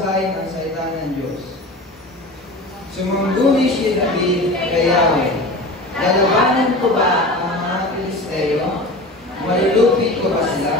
basahin ang salita ng Diyos. Sumangguni si David kay Yahweh. Lalabanan ko ba ang mga Pilisteo? Malulupit ko ba sila?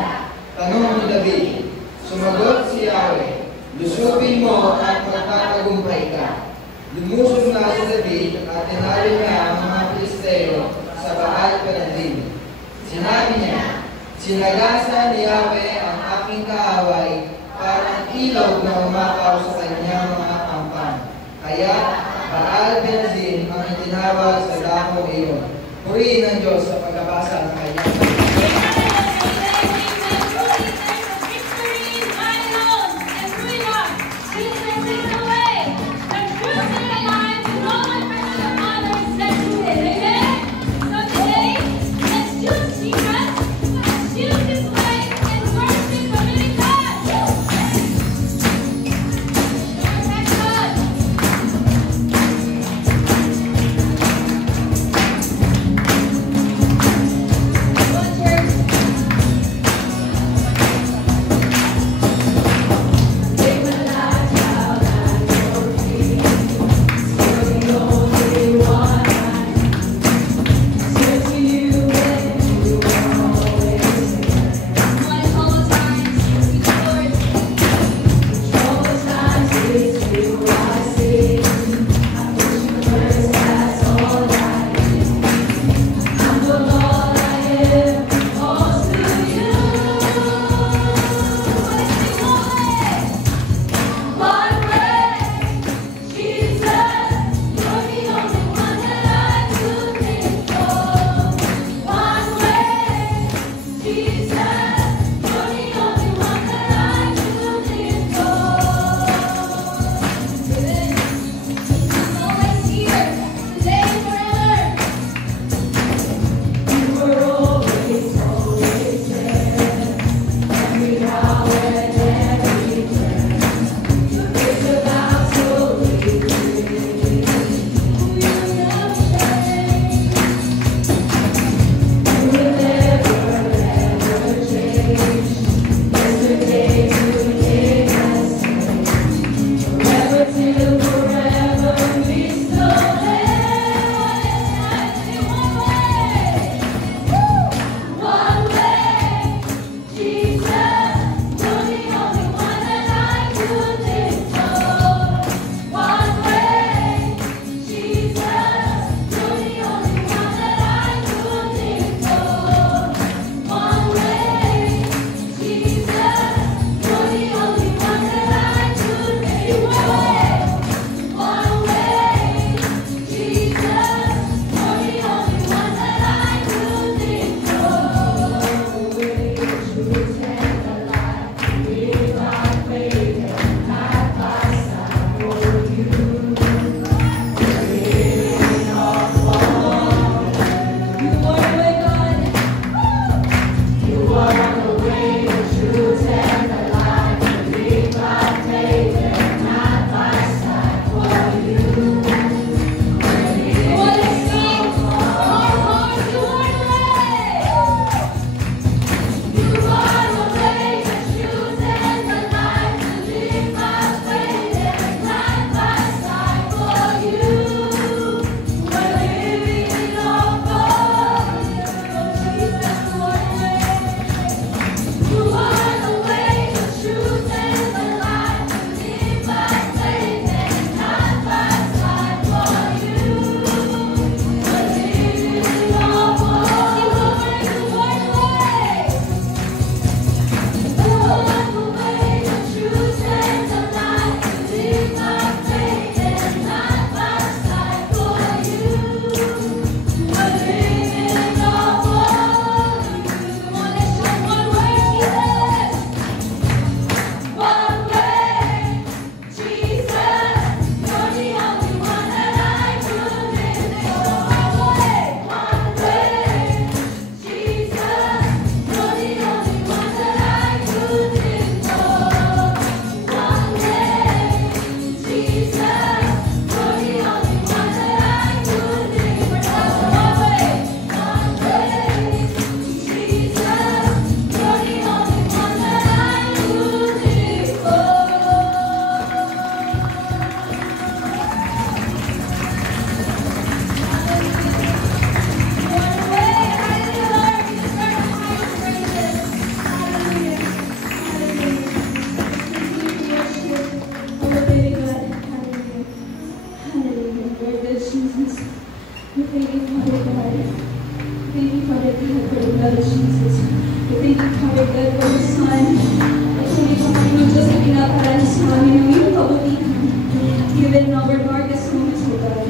Tanong ni David. Sumagot si Yahweh. Lusupin mo at magtatagumpay ka. Lumusog na si David at tinalo niya ang mga Pilisteo sa Baal-Perazim. Sinabi niya, sinagasan ni Yahweh ang aking kaaway parang ilaw na umakaw sa kanyang mga ampan. Kaya Baal-Perazim ang itinawag sa dakong iyon. Purihin ang Diyos sa pagbabasa ng kanyang salita. Good Jesus. I thank you, Father God, for the Son. I thank you, Panginoon Diyos, na pinaparaan sa amin ng iyong kabutihan. Even in our darkest moments, O God,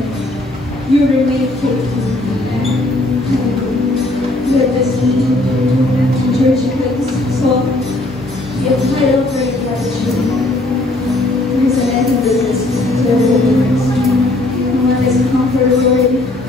you remain faithful. Let us lead church with this song. The title for your gratitude. There is an end to this. There will be mercy. No one is comfort, Lord.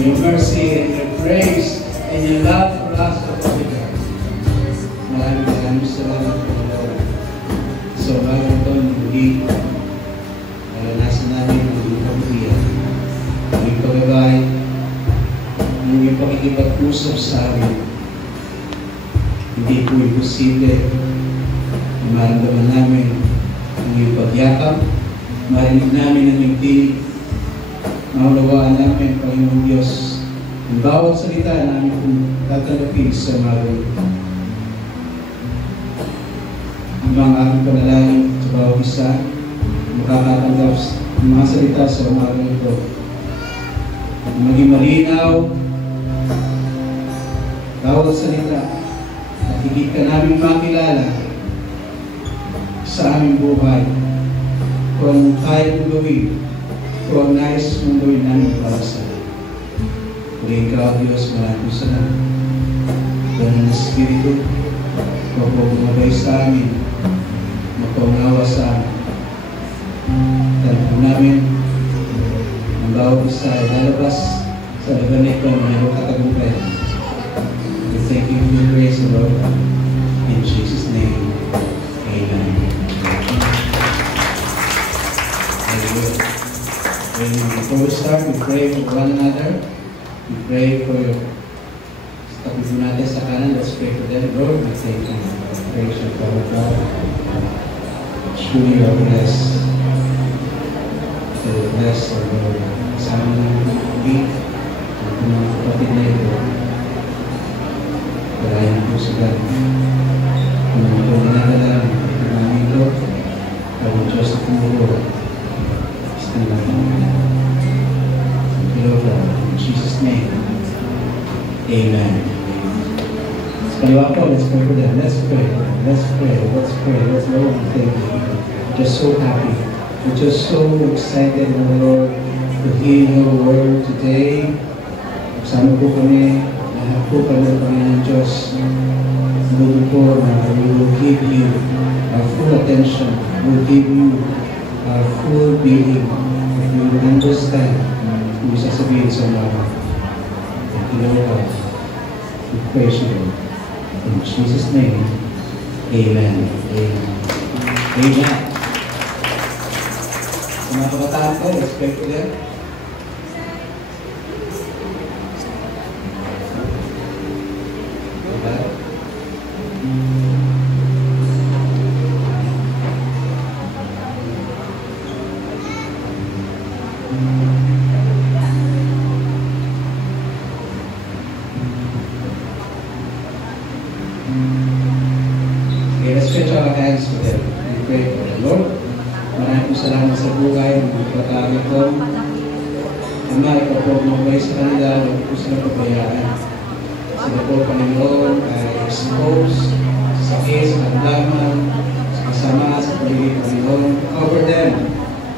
your mercy and your grace and your love for us, O God. Maraming salamat po, Lord. So, bago ito, muli, naranasan namin ang iyong pamilya, ang iyong pagbabay, ang iyong pakikipag-usap sa amin. Hindi po imposible na maramdaman namin ang iyong pagyakap, marinig namin ang iyong tinig, maunawaan namin, Panginoong Diyos, ang bawat salita namin kung tatanggapin sa maroon. Ang mga aking panalangin sa bawat isa, makakatanggap ng mga salita sa maroon ito. Maging malinaw, bawat salita, at higit ka namin makilala sa aming buhay kung kaya mong gawin, kung ang nais mong gawin namin para sa amin. Kung ikaw, Diyos, maraming salamat. Ganun na Espiritu, huwag mo bumabay sa amin, magpaunawa sa amin. Dahil po namin, ang bawat isa ay lalabas sa laban na ito na mayroong katagumpay. We thank you for your grace, Lord. In Jesus' name, amen. Before we start, we pray for one another. We pray for your tabi po natin sa kanan. Let's pray for them. Lord, we thank you. Praise you, Father God. Truly you are blessed. So blessed, O Lord. Kasama ng pag-ibig at mga kapatid na ito. Parayan po sila. Kung ito ginagalang namin ito, ang Diyos na tumuro. In Jesus' name, amen. Let's pray for them. Let's pray. Let's pray. Let's pray. Let's Lord, thank you. We're just so happy. We're just so excited, Lord, to hear your word today. Sama po kami, lahat po kami ng Diyos. Lord po na we will give you our full attention. We will give you our full being. If you will understand kung sasabihin sa mga. Thank you, Lord. We praise you, Lord. In Jesus' name, amen. Amen. Amen. Sa mga kabataan ko, respect ko din. Okay, let's stretch our hands for them. We pray for the Lord. Maraming salamat sa buhay ng mga pagkakami ko. Ama, ikaw po mabay sa kanila, huwag po sila pabayaan. Sila po, Panginoon, ay expose sa sakit, sa kadlaman, sa kasama, sa paligid, Panginoon. Cover them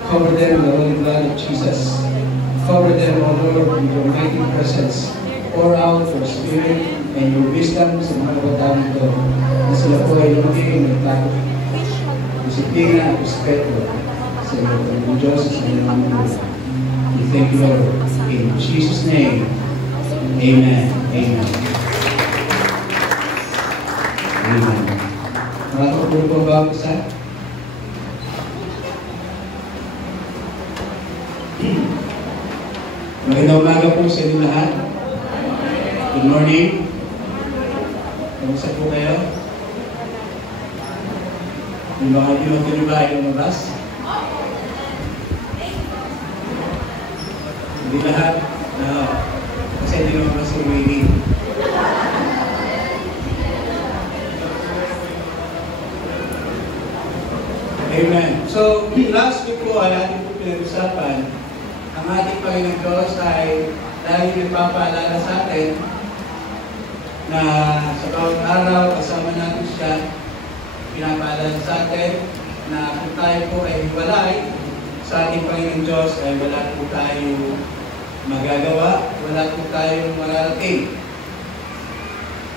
in the holy blood of Jesus. Cover them, O Lord, with your mighty presence. Pour out your spirit and your wisdom sa mga kabataan ito. Na sila po ay lumaging ng tayo. Disiplina at respeto sa iyo, Diyos, sa iyo ng mundo. We thank you, Lord. In Jesus' name, amen. Amen. Amen. Mga kapatid po ba ako sa? Magandang umaga po sa inyo lahat. Good morning. Kamusta po kayo? Yung mga hindi mo ba ay lumabas? Hindi lahat. Kasi hindi lumabas yung waiting. Amen. So, last week po, ating po pinag-usapan, ang ating Panginoong Diyos ay dahil nagpapaalala sa atin na sa bawat araw kasama natin siya, pinapaalala sa atin na kung tayo po ay hiwalay sa ating Panginoong Diyos ay wala po tayo magagawa, wala po tayong mararating.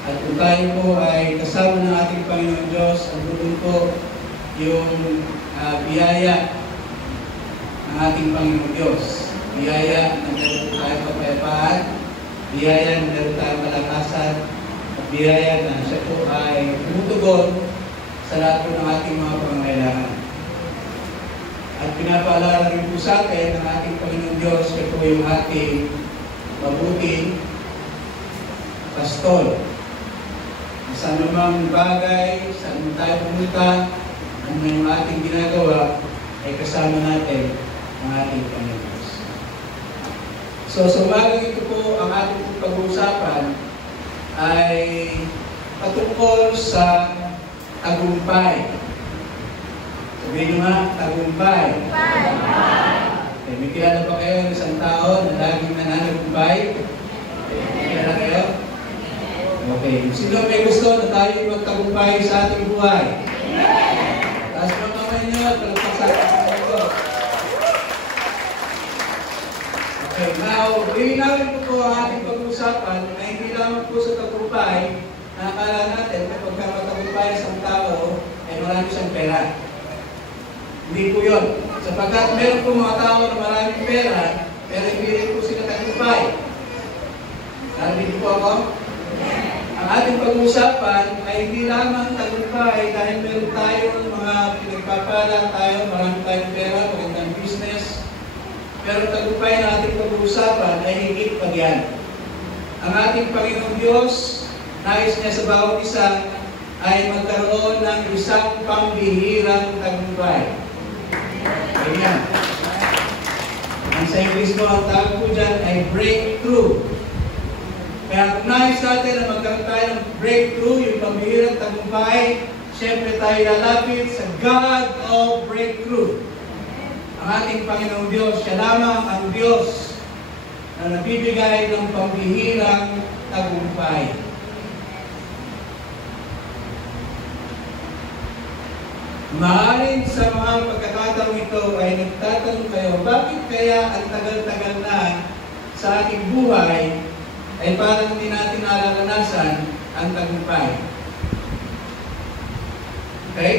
At kung tayo po ay kasama ng ating Panginoong Diyos, ang doon po yung biyaya ng ating Panginoong Diyos. biyaya na meron tayong kapayapaan, biyaya na meron tayong kalakasan, at biyaya na siya po ay tumutugon sa lahat po ng ating mga pangangailangan. At pinapaalala rin po sa atin ng ating Panginoon Diyos, siya po yung ating mabuting pastol. Sa anumang bagay, sa anumang tayo pumunta, ano yung ating ginagawa, ay kasama natin ang ating Panginoon Diyos. So, sa umagang ito po, ang ating pag-uusapan ay patungkol sa tagumpay. Sabihin nyo nga, tagumpay. Okay, may kilala ba kayo ng isang tao na laging nananagumpay? Kilala kayo? Okay. Sino may gusto na tayo magtagumpay sa ating buhay? Taas mo kamay nyo at palagpak sa ating ito. Okay, now, lilinawin po ang ating pag-usapan na hindi lamang po sa tagumpay na akala natin na pagkakatagumpay sa isang tao ay marami siyang pera. Hindi po yun. Sapagkat meron po mga tao na maraming pera, pero hindi rin po sila tagumpay. Narinig po ako? Ang ating pag-uusapan ay hindi lamang tagumpay dahil meron tayong mga pinagpapala tayo, marami tayong pera, magandang business. Pero tagumpay na ating pag-uusapan ay higit pa yan. Ang ating Panginoong Diyos, nais niya sa bawat isa ay magkaroon ng isang pambihirang tagumpay. Ayan. Ang sa English mo, ang tawag po dyan ay breakthrough. Kaya kung nais natin na magkaroon tayo ng breakthrough, yung pambihirang tagumpay, siyempre tayo lalapit sa God of breakthrough. Ang ating Panginoong Diyos, siya lamang ang Diyos na nabibigay ng pambihirang tagumpay. Maaaring sa mga pagkakataong ito ay nagtatanong kayo, bakit kaya ang tagal-tagal na sa ating buhay ay parang hindi natin nararanasan ang tagumpay? Okay?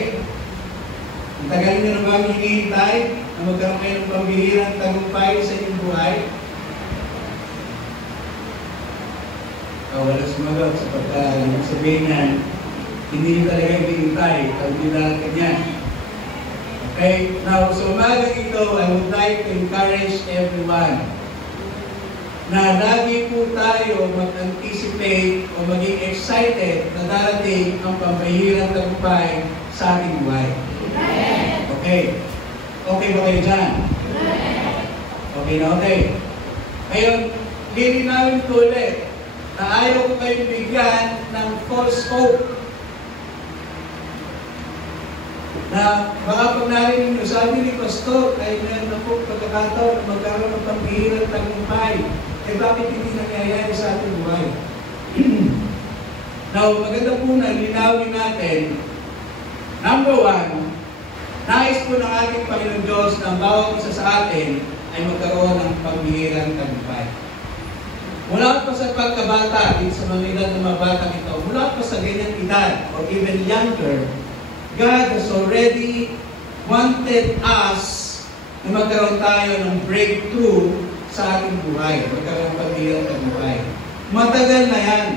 Ang tagal nyo na ba hinihintay na magkaroon kayo ng pambihirang tagumpay sa inyong buhay? Wala sumagot sapagkat sabihin niyan, hindi talaga hinihintay pag dinalakan niya. Okay? Now, sa umagang ito, I would like to encourage everyone na lagi po tayo mag-anticipate o maging excited na darating ang pambihirang tagumpay sa ating buhay. Okay. Okay ba kayo dyan? Okay na okay. Ngayon, lilinawin ko ulit na ayaw ko kayong bigyan ng false hope. Na baka pag narinig nyo, sabi ni Pastor, ay meron na po pagkakataon na magkaroon ng pambihirang tagumpay. Eh bakit hindi nangyayari sa ating buhay? Now, maganda po na linawin natin. Number one, nais po ng ating Panginoon Diyos na ang bawat isa sa atin ay magkaroon ng pambihirang tagumpay. Mula pa sa pagkabata, din sa mga edad ng mga batang ito, mula pa sa ganyang edad or even younger, God has already wanted us na magkaroon tayo ng breakthrough sa ating buhay. Magkaroon ng pambihirang tagumpay. Matagal na yan.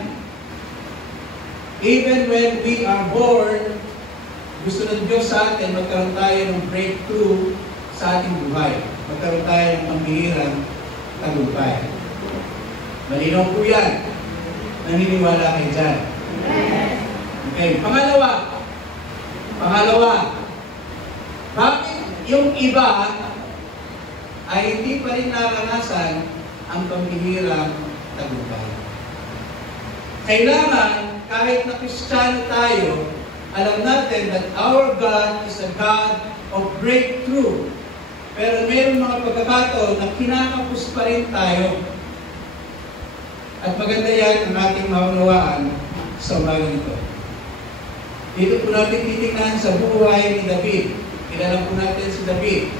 Even when we are born, gusto ng Diyos sa atin, magkaroon tayo ng breakthrough sa ating buhay. Magkaroon tayo ng pambihirang tagumpay. Malinaw po yan. Naniniwala kayo dyan. Okay. Pangalawa, bakit yung iba ay hindi pa rin naranasan ang pambihirang tagumpay? Kailangan, kahit na Kristiyano tayo, alam natin that our God is a God of breakthrough. Pero mayroong mga pagkakataon na kinakapos pa rin tayo. At maganda yan ang ating maunawaan sa umagang ito. Dito po natin titingnan sa buhay ni David. Kilala po natin si David.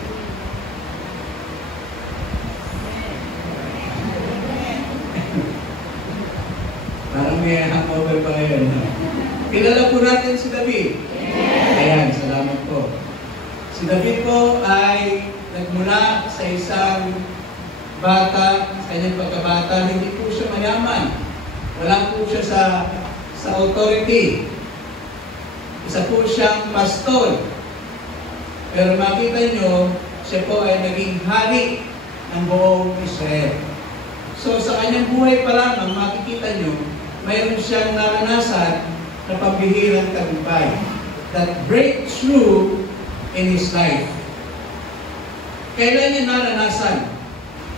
Parang may hangover pa ngayon. Kilala po natin si David. Ayan, salamat po. Si David po ay nagmula sa isang bata, sa kanyang pagkabata, hindi po siya mayaman. Wala po siya sa authority. Isa po siyang pastol. Pero makita nyo, siya po ay naging hari ng buong Israel. So sa kanyang buhay pa lamang, makikita nyo, mayroon siyang naranasan na pambihirang tagumpay that breakthrough in his life. Kailan niya naranasan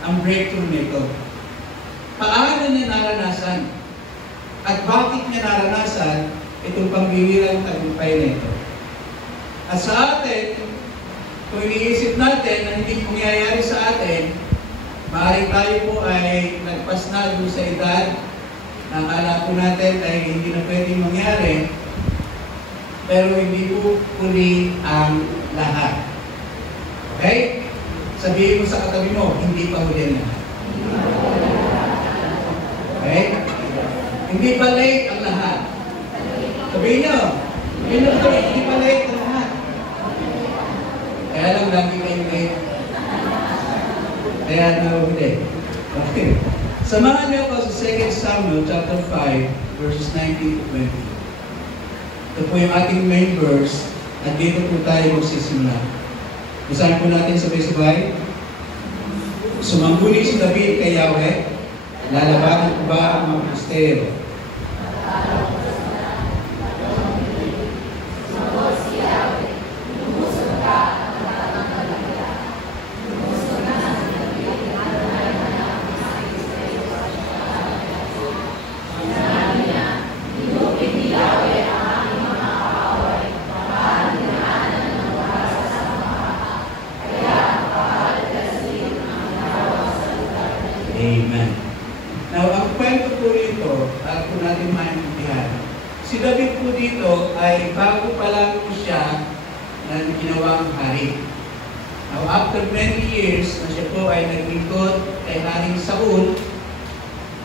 ang breakthrough nito? Paano niya naranasan? At bakit niya naranasan itong pambihirang tagumpay nito? At sa atin, kung iniisip natin na hindi pangyayari sa atin, maaaring tayo po ay nagpas na doon sa edad na akala po natin ay hindi na pwedeng mangyari, pero hindi po huli ang lahat. Okay? Sabihin mo sa katabi mo, hindi pa huli ang lahat. Okay? Hindi pa late ang lahat. Sabihin nyo, hindi pa late ang lahat. Kaya lang lagi kayo late. Kaya nahuli. Okay. Samahan niyo ako sa 2 Samuel chapter 5, verses 19 to 20. Ito po yung ating main verse at dito po tayo magsisimula. Basahin po natin sabay-sabay. Sumangguni si David kay Yahweh, lalabanan ko ba ang mga Filisteo? Amen. Now, ang kwento po rito, at po natin maintindihan, si David po dito ay bago pa lang po siya na ginawang hari. Now, after many years na siya po ay naglingkod kay Haring Saul,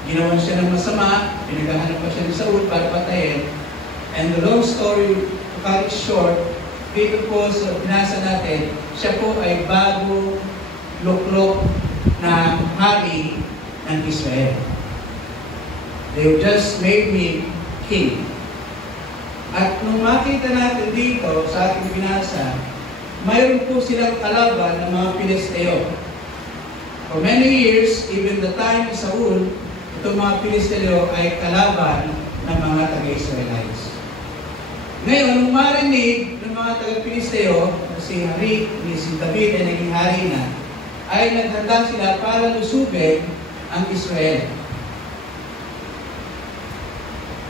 ginawan siya ng masama, pinaghahanap pa siya ni Saul para patayin. And the long story, to cut it short, dito po sa binasa natin, siya po ay bago luklok na hari ng Israel. They just made me king. At nung makita natin dito sa ating binasa, mayroon po silang kalaban ng mga Filisteo. For many years, even the time ni Saul, itong mga Filisteo ay kalaban ng mga taga-Israelites. Ngayon, nung marinig ng mga taga-Filisteo na si David ay naging hari na, ay naghanda sila para lusubin ang Israel.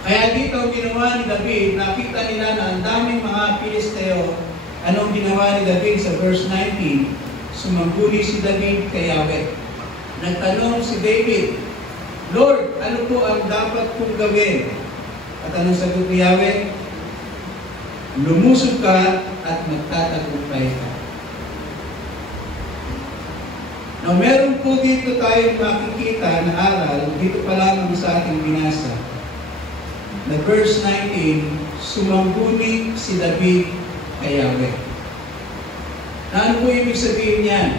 Kaya dito ang ginawa ni David, nakita nila na ang daming mga Filisteo. Anong ginawa ni David sa verse 19? Sumangguni si David kay Yahweh. Nagtanong si David, Lord, ano po ang dapat kong gawin? At anong sagot ni Yahweh? Lumusog ka at magtatagumpay ka. Now, meron po dito tayong makikita na aral, dito pa lamang sa ating binasa. Na verse 19, sumangguni si David kay Yahweh. Na ano po ibig sabihin niyan?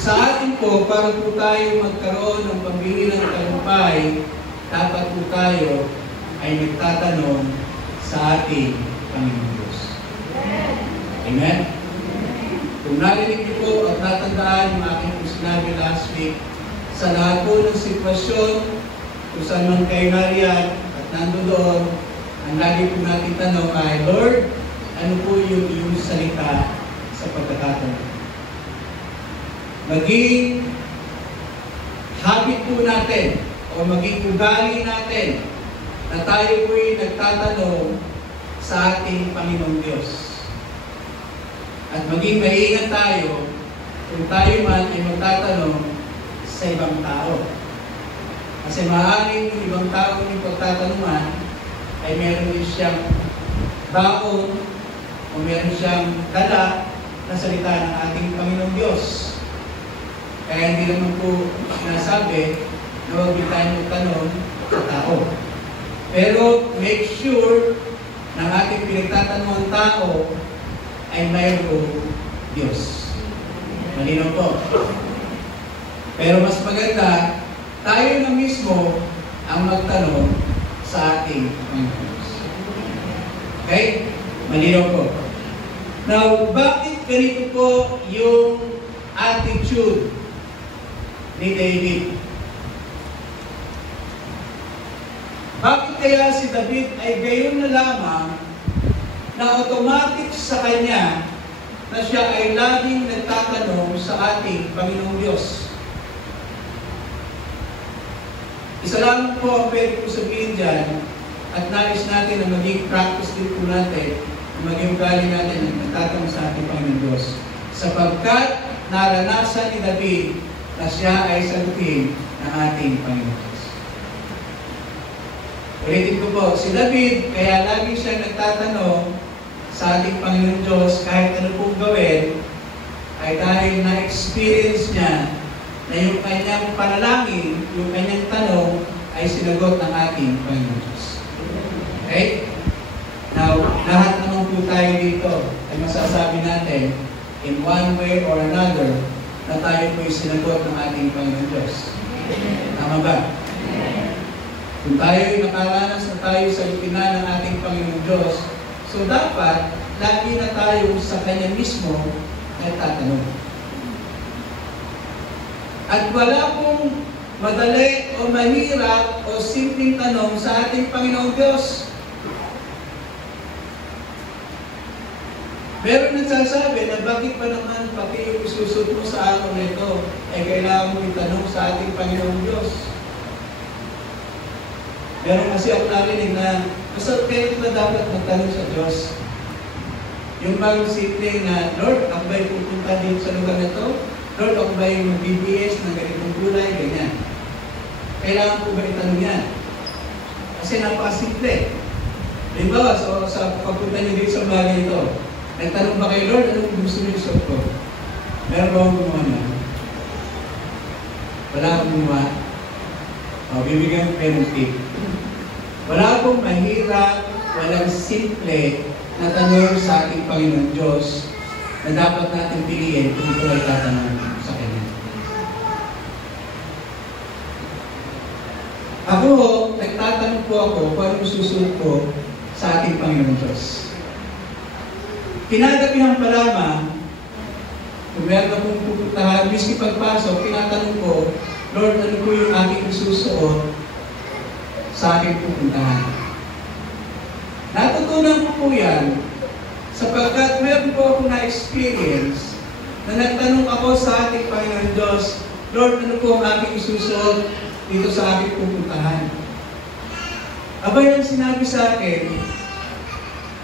Sa atin po, para po tayo magkaroon ng pambihirang tagumpay, dapat po tayo ay nagtatanong sa ating Panginoon Diyos. Amen? Kung narinig niyo po at natandaan yung aking sinabi last week, sa lahat po ng sitwasyon, kung saan man kayo nariyan at nandoon, ang lagi po natin tanong ay, Lord, ano po yung iyong salita sa pagkakataon? Maging habit po natin o maging ugali natin na tayo po'y nagtatanong sa ating Panginoong Diyos. At maging maingat tayo kung tayo man ay magtatanong sa ibang tao. Kasi maaaring yung ibang tao yung pagtatanungan ay meron din siyang baon o meron siyang dala na salita ng ating Panginoong Diyos. Kaya hindi naman po sinasabi na huwag din tayo magtanong sa tao. Pero make sure na ang ating pinagtatanong tao ay mayroong Diyos. Malinaw po. Pero mas maganda, tayo na mismo ang magtanong sa ating Panginoon. Okay? Malinaw po. Now, bakit ganito po yung attitude ni David? Bakit kaya si David ay gayon na lamang na automatic sa kanya na siya ay laging nagtatanong sa ating Panginoong Diyos? Isa lang po ang pwede ko sabihin dyan, at nais natin na maging practice din po natin, na maging ugali natin na nagtatanong sa ating Panginoong Diyos. Sapagkat naranasan ni David na siya ay sagutin ng ating Panginoong Diyos. Ulitin ko po, si David, kaya lagi siya nagtatanong sa ating Panginoong Diyos kahit ano pong gawin, ay dahil na-experience niya na yung kanyang panalangin, yung kanyang tanong, ay sinagot ng ating Panginoon Diyos. Okay? Now, lahat naman po tayo dito ay masasabi natin, in one way or another, na tayo po ay sinagot ng ating Panginoon Diyos. Tama ba? Kung tayo ay nakaranas na tayo sa ipina ng ating Panginoon Diyos, so dapat, lagi na tayo sa Kanya mismo nagtatanong. At wala pong madali o mahirap o simpleng tanong sa ating Panginoong Diyos. Meron nagsasabi na bakit pa naman pati yung isusot mo sa araw na ito ay kailangan mo itanong sa ating Panginoong Diyos. Meron kasi ako narinig na basta kayo na dapat magtanong sa Diyos. Yung bang simple na, Lord, ako ba'y pupunta dito sa lugar na ito? Lord, ako ba'y mag-BBS ng ganitong gulay? Ganyan. Kailangan po ba itanong yan? Kasi napakasimple. Diba, so sa pagpunta niyo dito sa bagay ito, nagtanong ba kay Lord, anong gusto niyo isot ko? Meron ba akong gumawa na? Wala akong gumawa. O, bibigyan ko kayo ng tip. Wala akong mahirap, walang simple na tanong sa ating Panginoon Diyos na dapat natin piliin kung ito ay tatanong sa Kanya. Ako, nagtatanong po ako kung anong susunod ko sa ating Panginoon Diyos. Kinagabihan pa lamang, kung meron akong pupuntahan, miski pagpasok, tinatanong ko, Lord, ano po yung aking isusuot sa aking pupuntahan? Natutunan ko po yan sapagkat meron po ako na-experience na nagtanong ako sa ating Panginoon Diyos, Lord, ano po ang aking isusuot dito sa aking pupuntahan? Abay ang sinabi sa akin,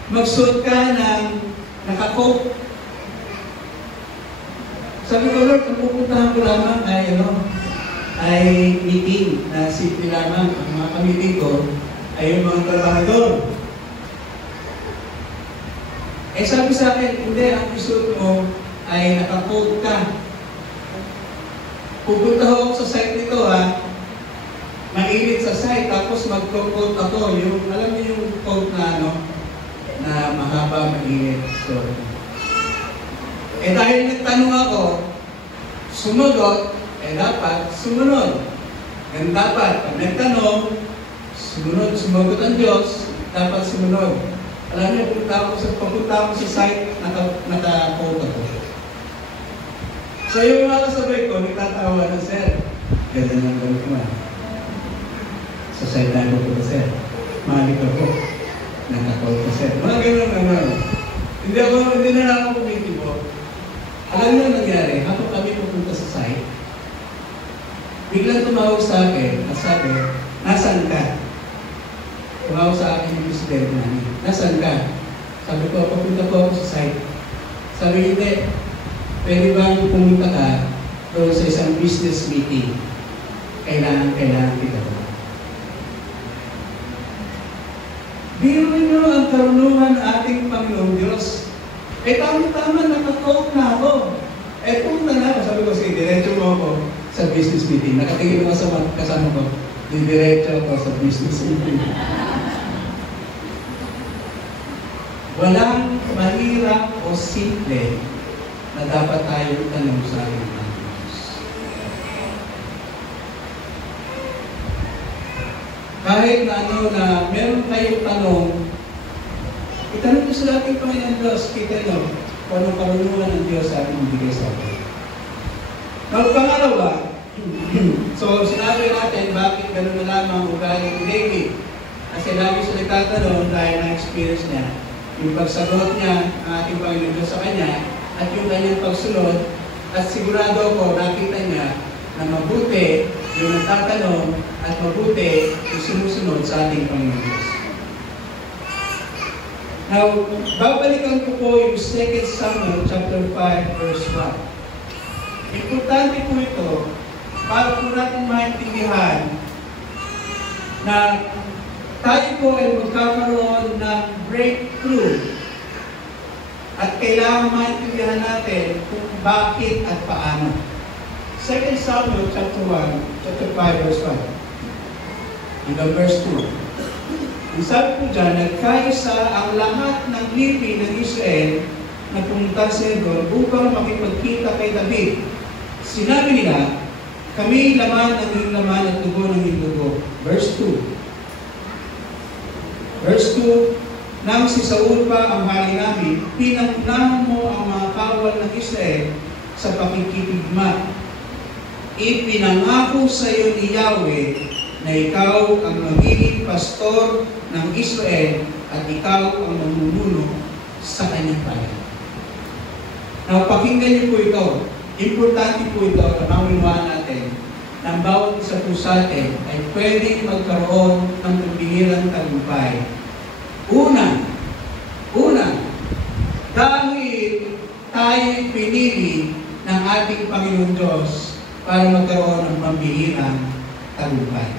magsuot ka ng naka-coat. Sabi ko, Lord, ang pupuntahan ko lamang ay meeting na simple lamang. Ang mga kamiting ko ay yung mga trabahador. Eh sabi sa akin, hindi, ang isuot mo ay naka-coat ka. Pupunta ako sa site nito mainit sa site, tapos mag-coat ako. Yung, alam niyo yung coat na na mahaba, mainit. So, dahil nagtanong ako, sumagot, dapat sumunod. Ganun dapat, pag nagtanong, sumagot ang Diyos, dapat sumunod. Alam niyo, papunta ako sa site, naka-coat ako. So yung mga kasabay ko, nagtatawa na, Sir, ganda ng gamit mo. Sa site tayo po po, Sir. Malik ako. Naka-coat ko, Sir. Mga gano'n naman. Hindi na lang ako kumitibo. Alam niyo nangyari, habang kami pupunta sa site, biglang tumawag sa akin at sabi, nasaan ka? Tumawag sa akin yung presidente namin. Nasaan ka? Sabi ko, papunta po ako sa site. Sabi, hindi. Pwede ba pumunta ka doon sa isang business meeting? Kailangan kita ba? Biro nyo ang karunungan ating Panginoong Diyos. Tama-tama, naka-coat na ako. Pumunta na ako. Sabi ko, sige, diretso mo ako sa business meeting. Nakatingin ko sa kasama ko, diretso ako sa business meeting. Walang mahirap o simple na dapat tayo tanong sa ating Diyos. kahit na na meron kayong tanong, itanong ko sa ating Panginoon Diyos, kita nyo, kung anong karunungan ng Diyos sa ating bigay sa atin. Pangalawa, so sinabi natin bakit gano'n na lamang ugali ni David. Kasi lagi siya nagtatanong dahil na-experience niya yung pagsagot niya ang ating Panginoon Diyos sa kanya at yung kanyang pagsunod. At sigurado ko nakita niya na mabuti yung nagtatanong at mabuti yung sumusunod sa ating Panginoon Diyos. Now, babalikan ko po yung 2 Samuel chapter 5 verse 1. Importante po ito para po natin maintindihan na tayo po ay magkakaroon ng breakthrough at kailangan maintindihan natin kung bakit at paano. 2 Samuel chapter 5 verse 1 hanggang verse 2. Ang sabi po dyan, nagkaisa ang lahat ng lipi ng Israel na pumunta sa Hebron upang makipagkita kay David. Sinabi nila, kami laman ng iyong laman at dugo ng iyong dugo. Verse 2. Verse 2, nang si Saul pa ang hari namin, pinangunahan mo ang mga kawal ng Israel sa pakikipigma. Ipinangako sa iyo ni Yahweh na ikaw ang magiging pastor ng Israel at ikaw ang mamumuno sa kanyang bayan. Now, pakinggan niyo po ito. Importante po ito na maunawaan natin na ang bawat isa po sa atin ay pwedeng magkaroon ng pambihirang tagumpay. Una, dahil tayo'y pinili ng ating Panginoon Diyos para magkaroon ng pambihirang tagumpay.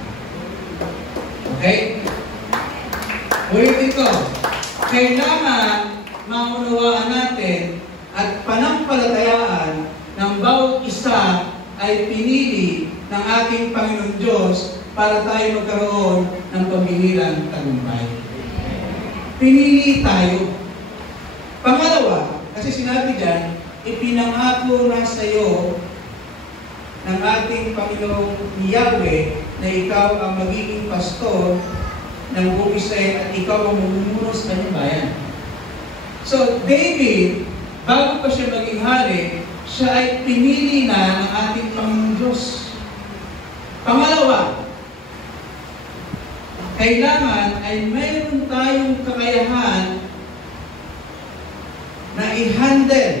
Okay? Ulit ito. Kailangan maunawaan natin at panampalatayaan ng bawat isa ay pinili ng ating Panginoon Diyos para tayo magkaroon ng pambihirang tagumpay. Pinili tayo. Pangalawa, kasi sinabi dyan, ipinangako na sa iyo ng ating Panginoong Yahweh na ikaw ang magiging pastor ng buong Israel at ikaw ang mamumuno sa kanyang bayan. So, David, bago pa siya maging hari, siya ay pinili na ng ating Panginoon Diyos. Pangalawa, kailangan ay mayroon tayong kakayahan na i-handle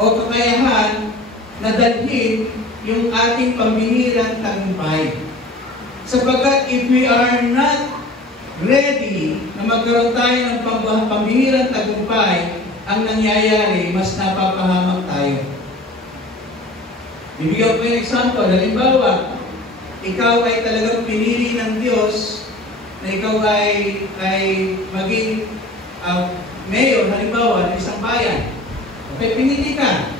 o kakayahan na dalhin yung ating pambihirang tagumpay. Sapagkat if we are not ready na magkaroon tayo ng pambihirang tagumpay, ang nangyayari, mas napapahamak tayo. Bibigyan ko yung example. Halimbawa, ikaw ay talagang pinili ng Diyos na ikaw ay maging mayor, halimbawa, ng isang bayan. Okay, pinili ka.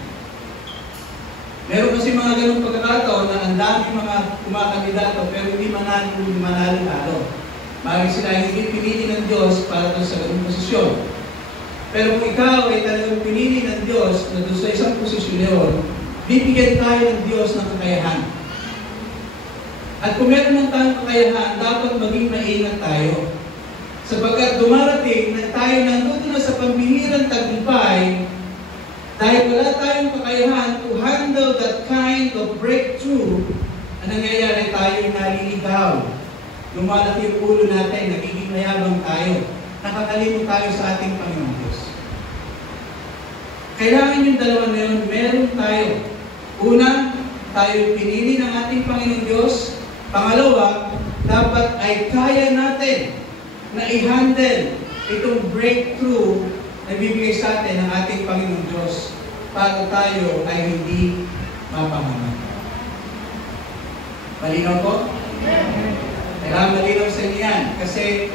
Meron kasi mga ganong pagkakataon na ang dami mga kumakandidato pero hindi manalo. Maraming sila hindi pinili ng Diyos para doon sa ganong posisyon. Pero kung ikaw ay talagang pinili ng Diyos na doon sa isang posisyon yun, bibigyan tayo ng Diyos ng kakayahan. At kung meron ng tayong kakayahan, dapat maging maingat tayo. Sapagkat dumarating na tayo nandun na sa pambihirang tagumpay, dahil wala tayong kakayahan to handle that kind of breakthrough, ang nangyayari tayo naliligaw. Lumalaki yung ulo natin, nagiging mayabang tayo. Nakakalimot tayo sa ating Panginoon Diyos. Kailangan yung dalawa na yun, meron tayo. Una, tayo pinili ng ating Panginoon Diyos. Pangalawa, dapat ay kaya natin na i-handle itong breakthrough na bibigay sa atin ng ating Panginoon Diyos para tayo ay hindi mapahamak. Malinaw po? Kailangan malinaw sa inyo yan. Kasi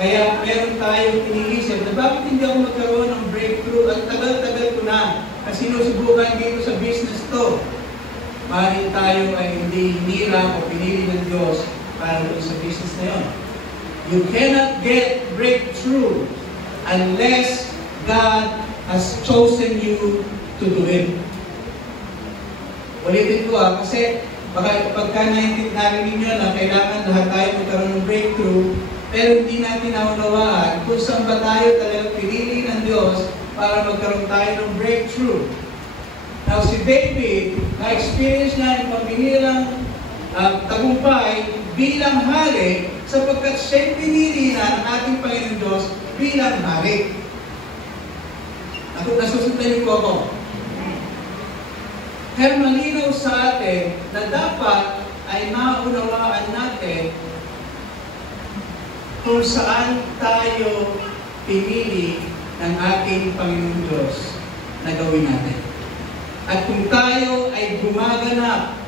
kaya meron tayong iniisip na bakit hindi ako magkaroon ng breakthrough at tagal-tagal ko na sinusubukan dito sa business to. Maaaring tayo ay hindi hinirang o pinili ng Diyos para doon sa business na yun. You cannot get breakthrough unless God has chosen you to do it. Ulitin ko kasi Baka pagka narinig nyo na kailangan lahat tayo magkaroon ng breakthrough, pero hindi natin naunawaan kung saan ba tayo talagang pinili ng Diyos para magkaroon tayo ng breakthrough. Now, si David, na-experience niya yung pamilirang tagumpay bilang hari sapagkat siya'y pinili na ng ating Panginoon Diyos bilang hari. Nasusundan niyo po ako. Kaya malinaw sa atin na dapat ay maunawaan natin kung saan tayo pinili ng ating Panginoon Diyos na gawin natin. At kung tayo ay gumaganap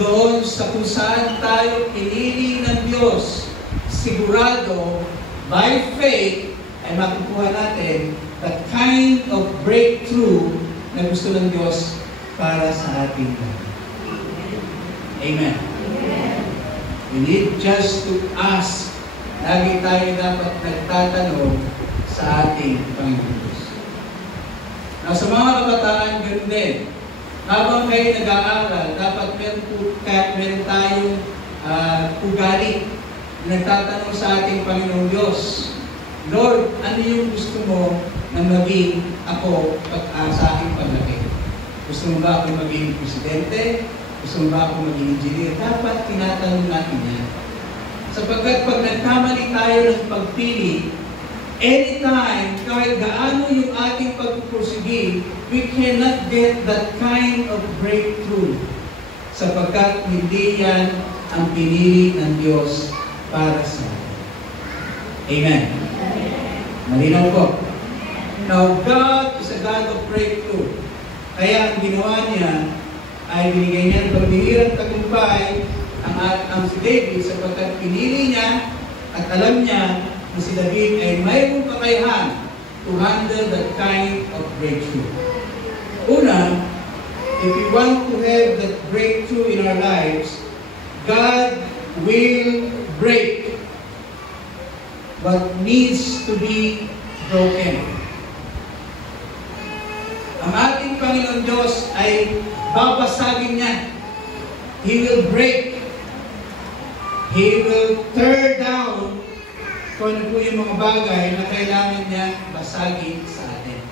doon sa kung saan tayo pinili ng Diyos, sigurado, by faith, ay makukuha natin the kind of breakthrough na gusto ng Diyos para sa ating lahat. Amen. We need just to ask. Lagi tayo dapat nagtatanong sa ating Panginoon Diyos. Now, sa mga kabataan, ganoon din. Habang kayo nag-aaral, dapat meron tayong ugali. Nagtatanong sa ating Panginoon Diyos, Lord, ano yung gusto mo na maging ako sa aking paglaki? Gusto mo ba ako maging presidente? Gusto mo ba ako maging engineer? Dapat tinatanong natin yan. Sapagkat pag nagkamali tayo ng pagpili, anytime, kahit gaano yung ating pagpupursige, we cannot get that kind of breakthrough. Sapagkat hindi yan ang pinili ng Diyos para sa atin. Amen. Malinaw po. Now, God is a God of breakthrough. Kaya ang ginawa niya ay binigay niya ng pagbihirang tagumpay ang si David sapagkat pinili niya at alam niya na si David ay mayroong kakayahan to handle that kind of breakthrough. Una, if we want to have that breakthrough in our lives, God will break what needs to be broken. Ang ating Panginoon Diyos ay babasagin niya. He will break. He will tear down kung ano po yung mga bagay na kailangan niya basagin sa atin.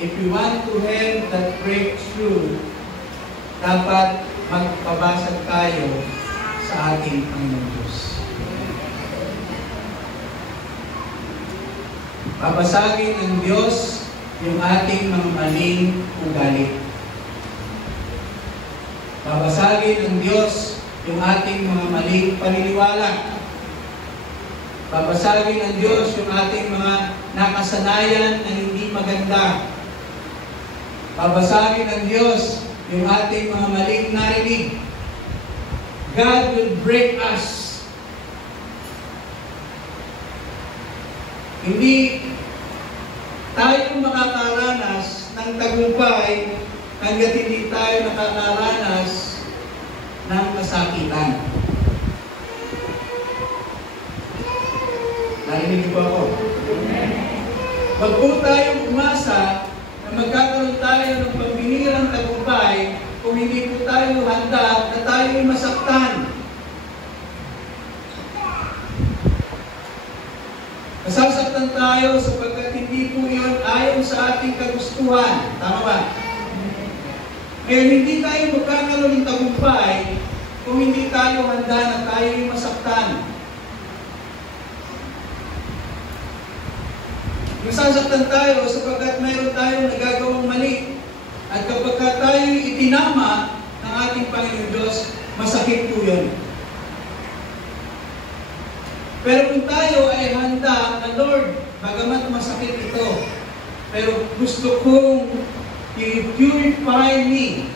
If we want to have that breakthrough, dapat magpabasag tayo sa ating Panginoon Diyos. Babasagin ng Diyos yung ating mga maling ugali. Babasagin ng Diyos yung ating mga maling paniniwala. Babasagin ng Diyos yung ating mga nakasanayan na hindi maganda. Babasagin ng Diyos yung ating mga maling narinig. God will break us. Hindi tayo makakaranas ng tagumpay hanggat hindi tayo nakakaranas ng kasakitan. Narinig po ako. Wag po tayong umasa na magkakaroon tayo ng pambihirang tagumpay kung hindi po tayo handa na tayo'y masaktan. Masasaktan tayo sapagkat hindi po yun ayon sa ating kagustuhan. Tama ba? Ngayon, hindi tayo magkakaroon ng tagumpay kung hindi tayo handa na tayo'y masaktan. Masasaktan tayo sapagkat mayroon tayong nagagawang mali. At kapag tayo'y itinama ng ating Panginoon Diyos, masakit po yun. Pero kung tayo ay handa na, Lord, bagamat masakit ito, pero gusto kong i-purify me.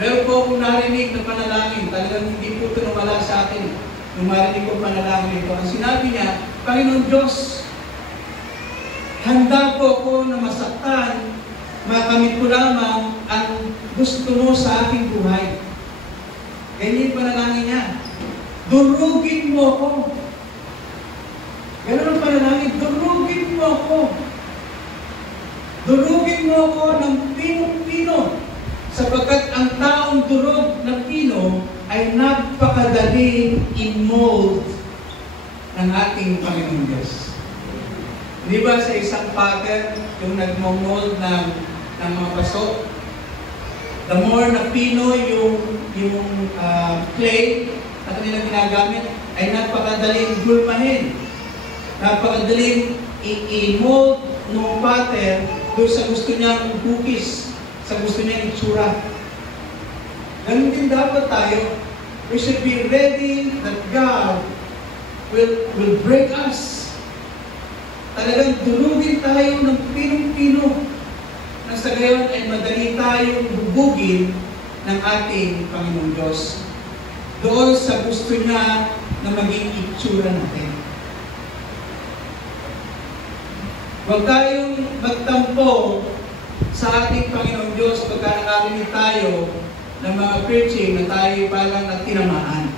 Meron po akong narinig na panalangin, talagang hindi po ito nawala sa akin nung marinig ko panalangin ito. Ang sinabi niya, Panginoon Diyos, handa po ako na masaktan, makamit ko lamang ang gusto mo sa aking buhay. Ganyan yung panalangin niya. Durugin mo ako. Ganun ang panalangin, durugin mo ako. Durugin mo ako ng pinong-pino sapagkat madaling i-mold ng ating Panginoon Diyos. Di ba sa isang pattern, yung nagmo-mold ng mga paso, the more na pino yung clay na kanilang ginagamit, ay napakadaling gulmahin. Napakadaling i-mold ng pattern doon sa gusto niyang hugis, sa gusto niyang itsura. Ganun din dapat tayo. We should be ready that God will break us. Talagang dunugin tayo ng pinong-pino na sa gayon ay madali tayong bubugin ng ating Panginoong Diyos. Doon sa gusto niya na maging itsura natin. Huwag tayong magtampo sa ating Panginoong Diyos pagka nakarinig tayo ng mga preaching na tayo parang tinamaan.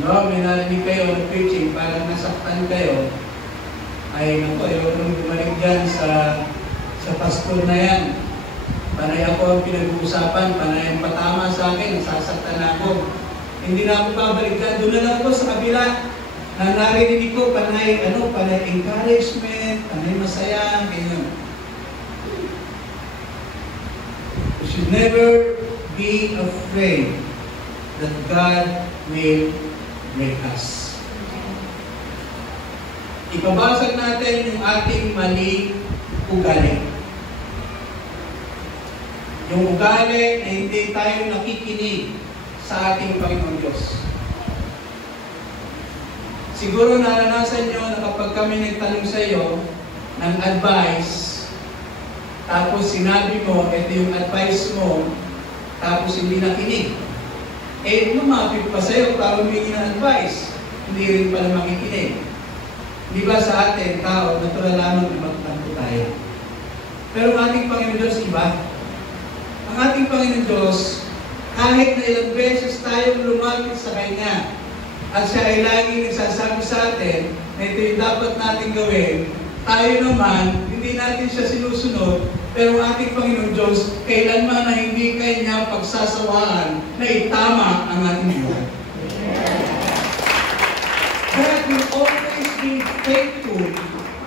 No, may narinig kayo ng preaching, parang nasaktan kayo. Ay, naku, ayaw nung bumalik dyan sa pastor na yan. Panay ako ang pinag-uusapan, panay ang patama sa akin, nasasaktan ako. Hindi na ako babalik dyan, doon na lang ako sa kabila. Na narinig ko, panay encouragement, panay masaya, ganyan. We should never be afraid that God will break us. Ipabasag natin yung ating mali ugali. Yung ugali na hindi tayo nakikinig sa ating Panginoon Diyos. Siguro naranasan nyo na kapag kami nagtanong sa iyo ng advice, tapos sinabi mo, ito yung advice mo, tapos hindi nakinig. Lumapit pa sa'yo para humingi ng advice. Hindi rin pala makikinig. Di ba sa atin, tao, natural lamang na magtanto tayo. Pero ang ating Panginoon Diyos, iba. Ang ating Panginoon Diyos, kahit na ilang beses tayong lumapit sa Kanya, at siya ay laging nagsasabi sa atin na ito yung dapat natin gawin, tayo naman, hindi natin siya sinusunod, pero ang ating Panginoon Diyos, kailanman na hindi Kanya pagsasawaan na itama ang ating buhay. God will always be faithful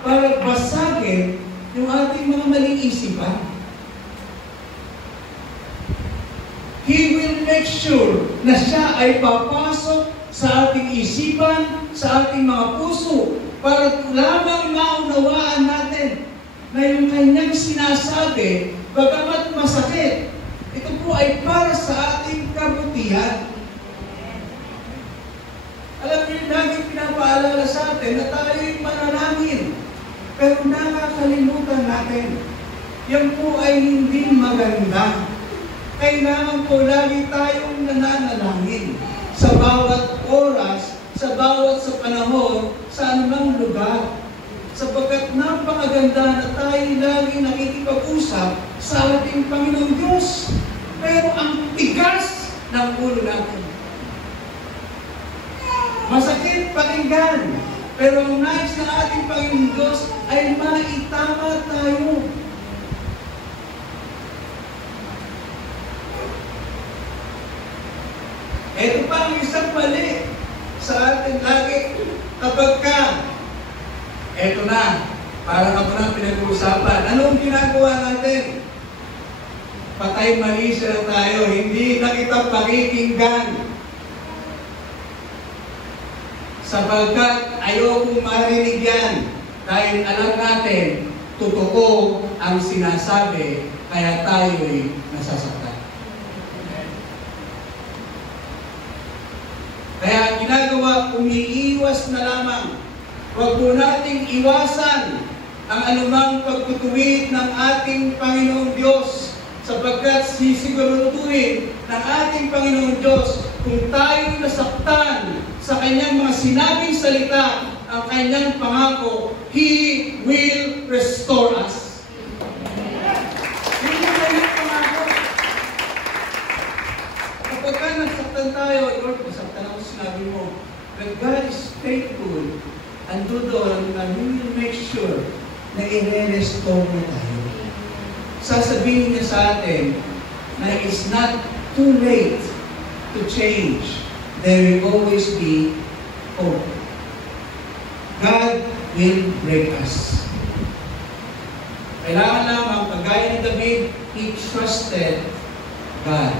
para basagin yung ating mga maling isipan. He will make sure na siya ay papasok sa ating isipan, sa ating mga puso, para lamang maunawaan natin na yung kanyang sinasabi, bagamat masakit, ito po ay para sa ating kabutihan. Alam niyo, lagi pinapaalala sa atin na tayo'y manalangin, pero nakakalimutan natin. Yan po ay hindi maganda. Kailangan po lagi tayong nananalangin sa bawat oras, sa bawat sa panahon, sa anumang lugar. Sapagkat napakaganda na tayo lagi nakikipag-usap sa ating Panginoong Diyos. Pero ang tigas ng ulo natin. Masakit pakinggan, pero ang nais ng ating Panginoong Diyos ay maitama tayo. Ito pa ang isang mali sa atin lagi kapag eto na, parang ako na pinag-uusapan. Anong ginagawa natin? Patay mali sila tayo, hindi na kita pakikinggan. Sapagkat ayokong marinig yan dahil alam natin, totoo ang sinasabi, kaya tayo'y nasasaktan. Kaya ang ginagawa, umiiwas na lamang. Huwag po nating iwasan ang anumang pagtutuwid ng ating Panginoong Diyos sapagkat sisiguraduhin ng ating Panginoong Diyos kung tayo nasaktan sa Kanyang mga sinabing salita, ang Kanyang pangako, He will restore us. Yun yung Kanyang pangako. Kapag nasaktan tayo, Lord, nasaktan ako sinabi mo, but God is faithful. Ando doon na we will make sure na i-restore na tayo. sasabihin niya sa atin na it's not too late to change. There will always be hope. God will break us. Kailangan lamang, kagaya ni David, he trusted God.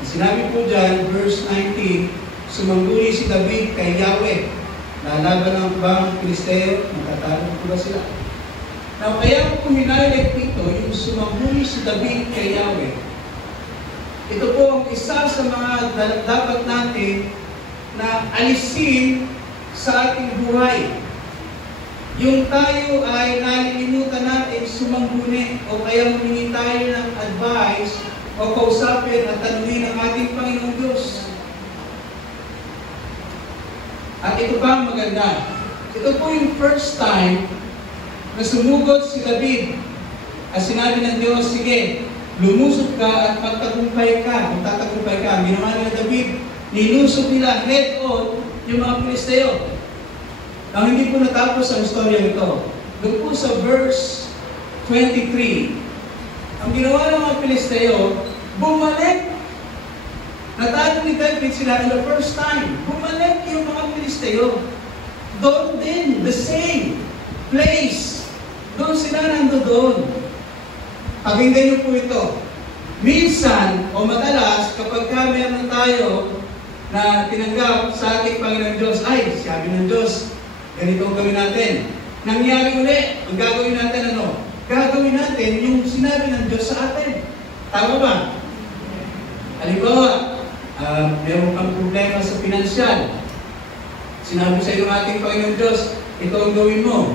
Sinabi po dyan, verse 19, sumangguni si David kay Yahweh. Lalaban ang bang Pilisteo, matatalo po ba sila? Now, kaya ko hinalight dito, yung sumangguni si David kay Yahweh. Ito po ang isa sa mga dapat natin na alisin sa ating buhay. Yung tayo ay nalilimutan natin sumangguni o kaya humingi tayo ng advice o kausapin at tanungin ang ating Panginoong Diyos. At ito pa ang maganda. Ito po yung first time na sumugod si David. At sinabi ng Diyos, sige, lumusot ka at magtagumpay ka. Kung tatagumpay ka, ang ginawa nila David, nilusot nila head on yung mga Pilisteo. Now, hindi po natapos ang storya ito. Doon po sa verse 23, ang ginawa ng mga Pilisteo, bumalik. Natalo ni David sila in the first time. Bumalik yung mga Pilisteo. Doon din, the same place. Doon sila nandoon. Pakinggan niyo po ito. Minsan, o madalas, kapag meron tayo na tinanggap sa ating Panginoon Diyos, ay, sabi ng Diyos, ganito ang gawin natin. Nangyari uli, ang gagawin natin ano? Gagawin natin yung sinabi ng Diyos sa atin. Tama ba? Halimbawa, meron kang problema sa pinansyal. Sinabi sa iyo ng ating Panginoon Diyos, ito ang gawin mo.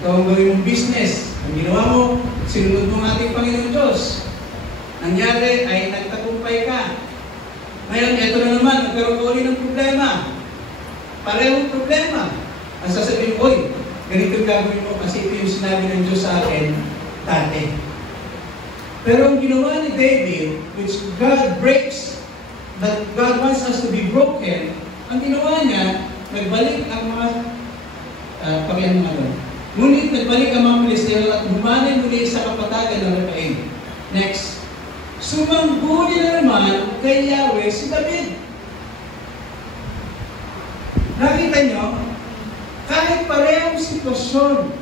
Ito ang gawin mong business. Ang ginawa mo, sinunod mo ang ating Panginoon Diyos. Nangyari ay nagtagumpay ka. Ngayon, ito na naman, nagkaroon ka ulit ng problema. Parehong problema. Ang sasabihin mo, oy, ganito gagawin mo kasi ito yung sinabi ng Diyos sa akin dati. Pero ang ginawa ni David, which God breaks, that God wants us to be broken, ang ginawa niya, nagbalik ang mga ngunit nagbalik ang mga Pilisteo at humanay muli sa kapatagan ng Repaim. Next, sumangguni na naman kay Yahweh si David. Nakita niyo, kahit parehong sitwasyon,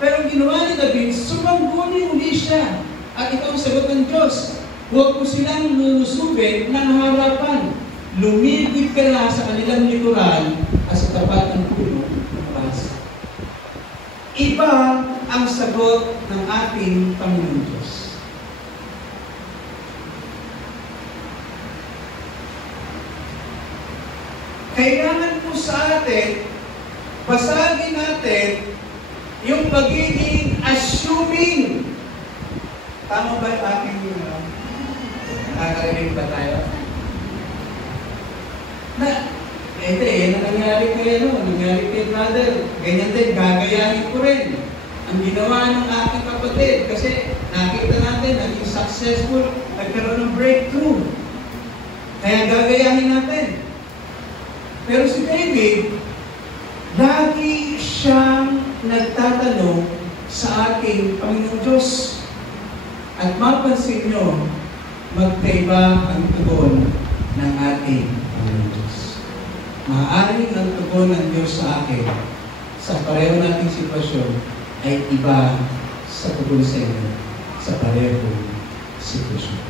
pero ang ginawa ni David, sumangguni uli siya. At ito ang sagot ng Diyos. Huwag ko silang lulusubin ng harapan. Lumibig ka na sa kanilang likuran at sa tapat ng puno ng basa. Iba ang sagot ng ating Panginoon Diyos. Kailangan po sa atin, basagin natin yung pagiging assuming. Tama ba yung ating nakakarinig ba tayo? Na, ito yan ang nangyari kay nangyari kay brother. Ganyan din, gagayahin ko rin. Ang ginawa ng aking kapatid, kasi nakita natin, naging successful, nagkaroon ng breakthrough. Kaya gagayahin natin. Pero si David, lagi siyang nagtatanong sa ating Panginoon Diyos. At mapansin nyo, magkaiba ang tugon ng ating Panginoon Diyos. Maaaring ang tugon ng Diyos sa akin, sa pareho nating sitwasyon, ay iba sa tugon sa inyo, sa pareho sitwasyon.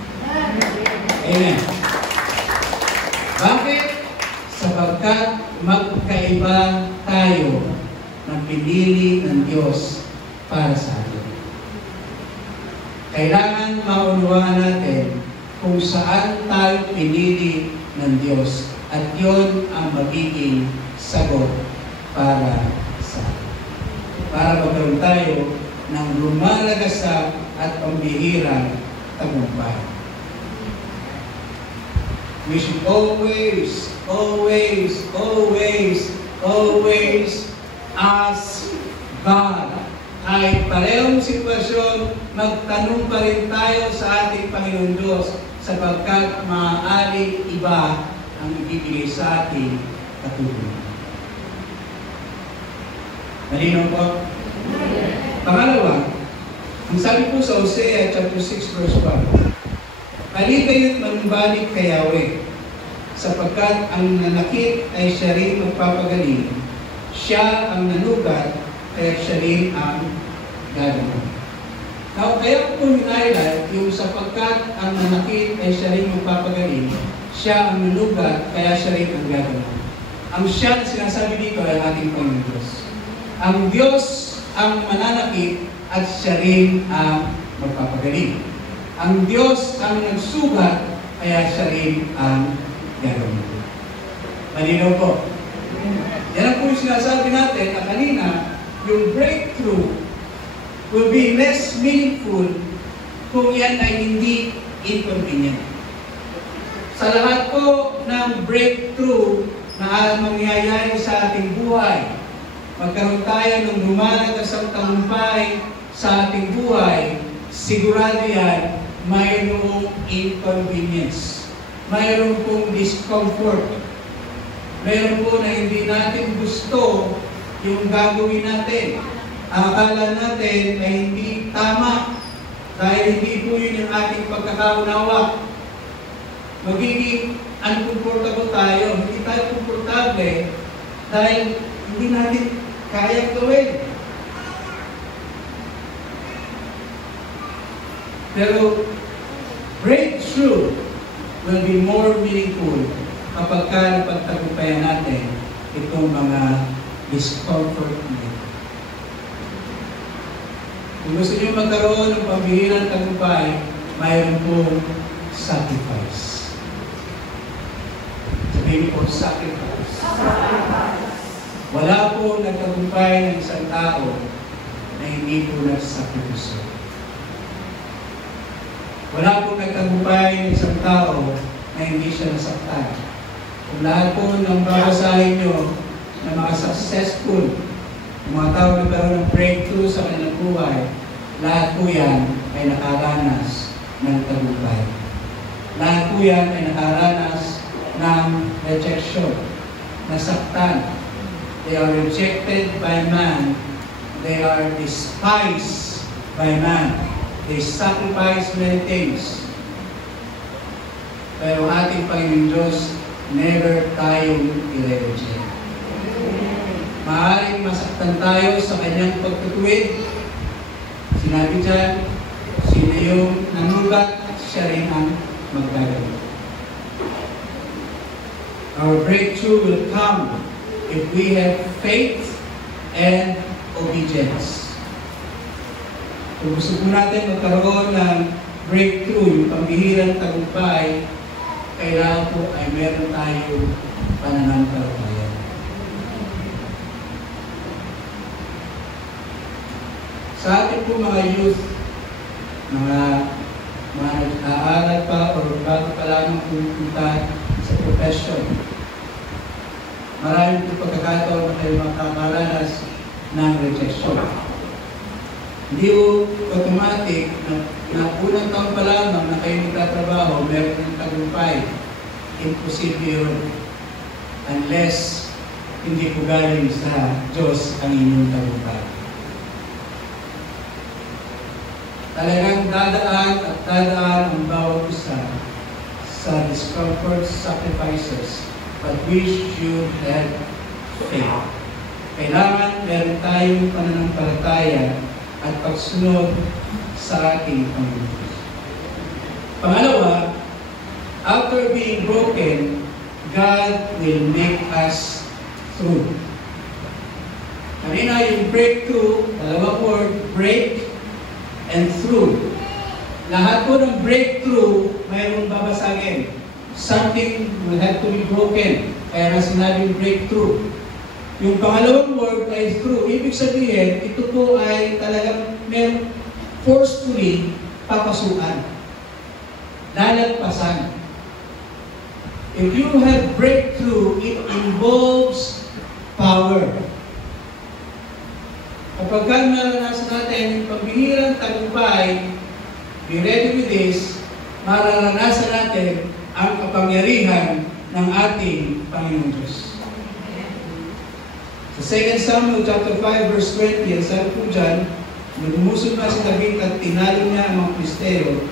Amen. Bakit? Sapagkat magkaiba tayo ng pinili ng Diyos para sa atin. Kailangan maunawaan natin kung saan tayo pinili ng Diyos at yun ang magiging sagot para sa atin. Para magkaroon tayo ng lumalagasap at pambihirang tagumpay. We should always ask God. Kahit parehong sitwasyon, magtanong pa rin tayo sa ating Panginoon Diyos sapagkat maaaring iba ang ibibigay sa ating katulungan. Malinaw po? Pangalawa, Ang sabi po sa Hosea chapter 6 verse 1, "Halika kayo't manumbalik kay Yahweh, sapagkat ang nanakit ay siya rin magpapagaling, siya ang nanugat, kaya siya rin ang gagamot." Now, kaya po hinailat yung sapagkat ang nanakit ay siya rin magpapagaling, siya ang nanugat, kaya siya rin ang gagamot. Ang siya na sinasabi dito ay ating Panginoon Diyos. Ang Diyos ang mananakit at siya rin ang magpapagaling. Ang Diyos ang nagsugat, kaya siya rin ang gagamot. Malinaw po. Yan ang po yung sinasabi natin na kanina, yung breakthrough will be less meaningful kung yan ay hindi inconvenient. Sa lahat po ng breakthrough na mangyayari sa ating buhay, magkaroon tayo ng lumalag at tagumpay sa ating buhay, sigurado yan, mayroong inconvenience. Mayroon pong discomfort. Mayroon po na hindi natin gusto yung gagawin natin. Ang akala natin ay hindi tama dahil hindi po yun yung ating pagkakaunawa. Magiging uncomfortable tayo. Hindi tayo komportable dahil hindi natin kaya gawin. Pero breakthrough will be more meaningful kapag napagtagumpayan natin itong mga discomfort niya. Kung gusto niyo magkaroon ng pambihirang tagumpay, mayroon pong sacrifice. Sabihin po, sacrifice. Wala po nagtagumpay ng isang tao na hindi po nagsakripisyo. Wala po nagtagumpay ng isang tao na hindi siya nasaktan. Kung lahat po ng babasahin nyo na mga successful, mga tao na nagkaroon ng breakthrough sa kanilang buhay, lahat po yan ay nakaranas ng tagumpay. Lahat po yan ay nakaranas ng rejection, nasaktan. They are rejected by man. They are despised by man. They sacrifice many things. Pero ating Panginoon Diyos, never tayong i-reject. Maaaring masaktan tayo sa kanyang pagtutuwid. Sinabi dyan, sino yung nanugat, siya rin ang magagawa. Our breakthrough will come if we have faith and obedience. Kung gusto po natin magkaroon ng breakthrough, yung pambihirang tagumpay, kailangan po ay meron tayong pananampalataya. Sa ating po mga youth, mga nag-aaral pa o bago pa lang pupunta sa profession, maraming po pagkakataon na kayo makakaranas ng rejection. Hindi po automatic na unang taon pa lamang na kayo magtatrabaho, meron ng tagumpay. Imposible yun. Unless hindi po galing sa Diyos ang inyong tagumpay. Talagang dadaan at dadaan ang bawat isa sa discomfort sacrifices, but we should have faith. Kailangan meron tayong pananampalataya at pagsunod sa ating Panginoon. Pangalawa, after being broken, God will make us through. Kanina yung breakthrough, dalawang word, break and through. Lahat po ng breakthrough, mayroong babasagin. Something will have to be broken. Kaya na sinabing breakthrough. Yung pangalawang word ay through. Ibig sabihin, ito po ay talagang may forcefully papasukan. Lalagpasan. If you have breakthrough, it involves power. Kapag naranasan natin yung pambihirang tagumpay, be ready with this, mararanasan natin ang kapangyarihan ng ating Panginoon Diyos. Sa 2 Samuel chapter 5 verse 20, ang sabi po dyan, Nag-umusog na si David at tinalo niya ang mga Pilisteo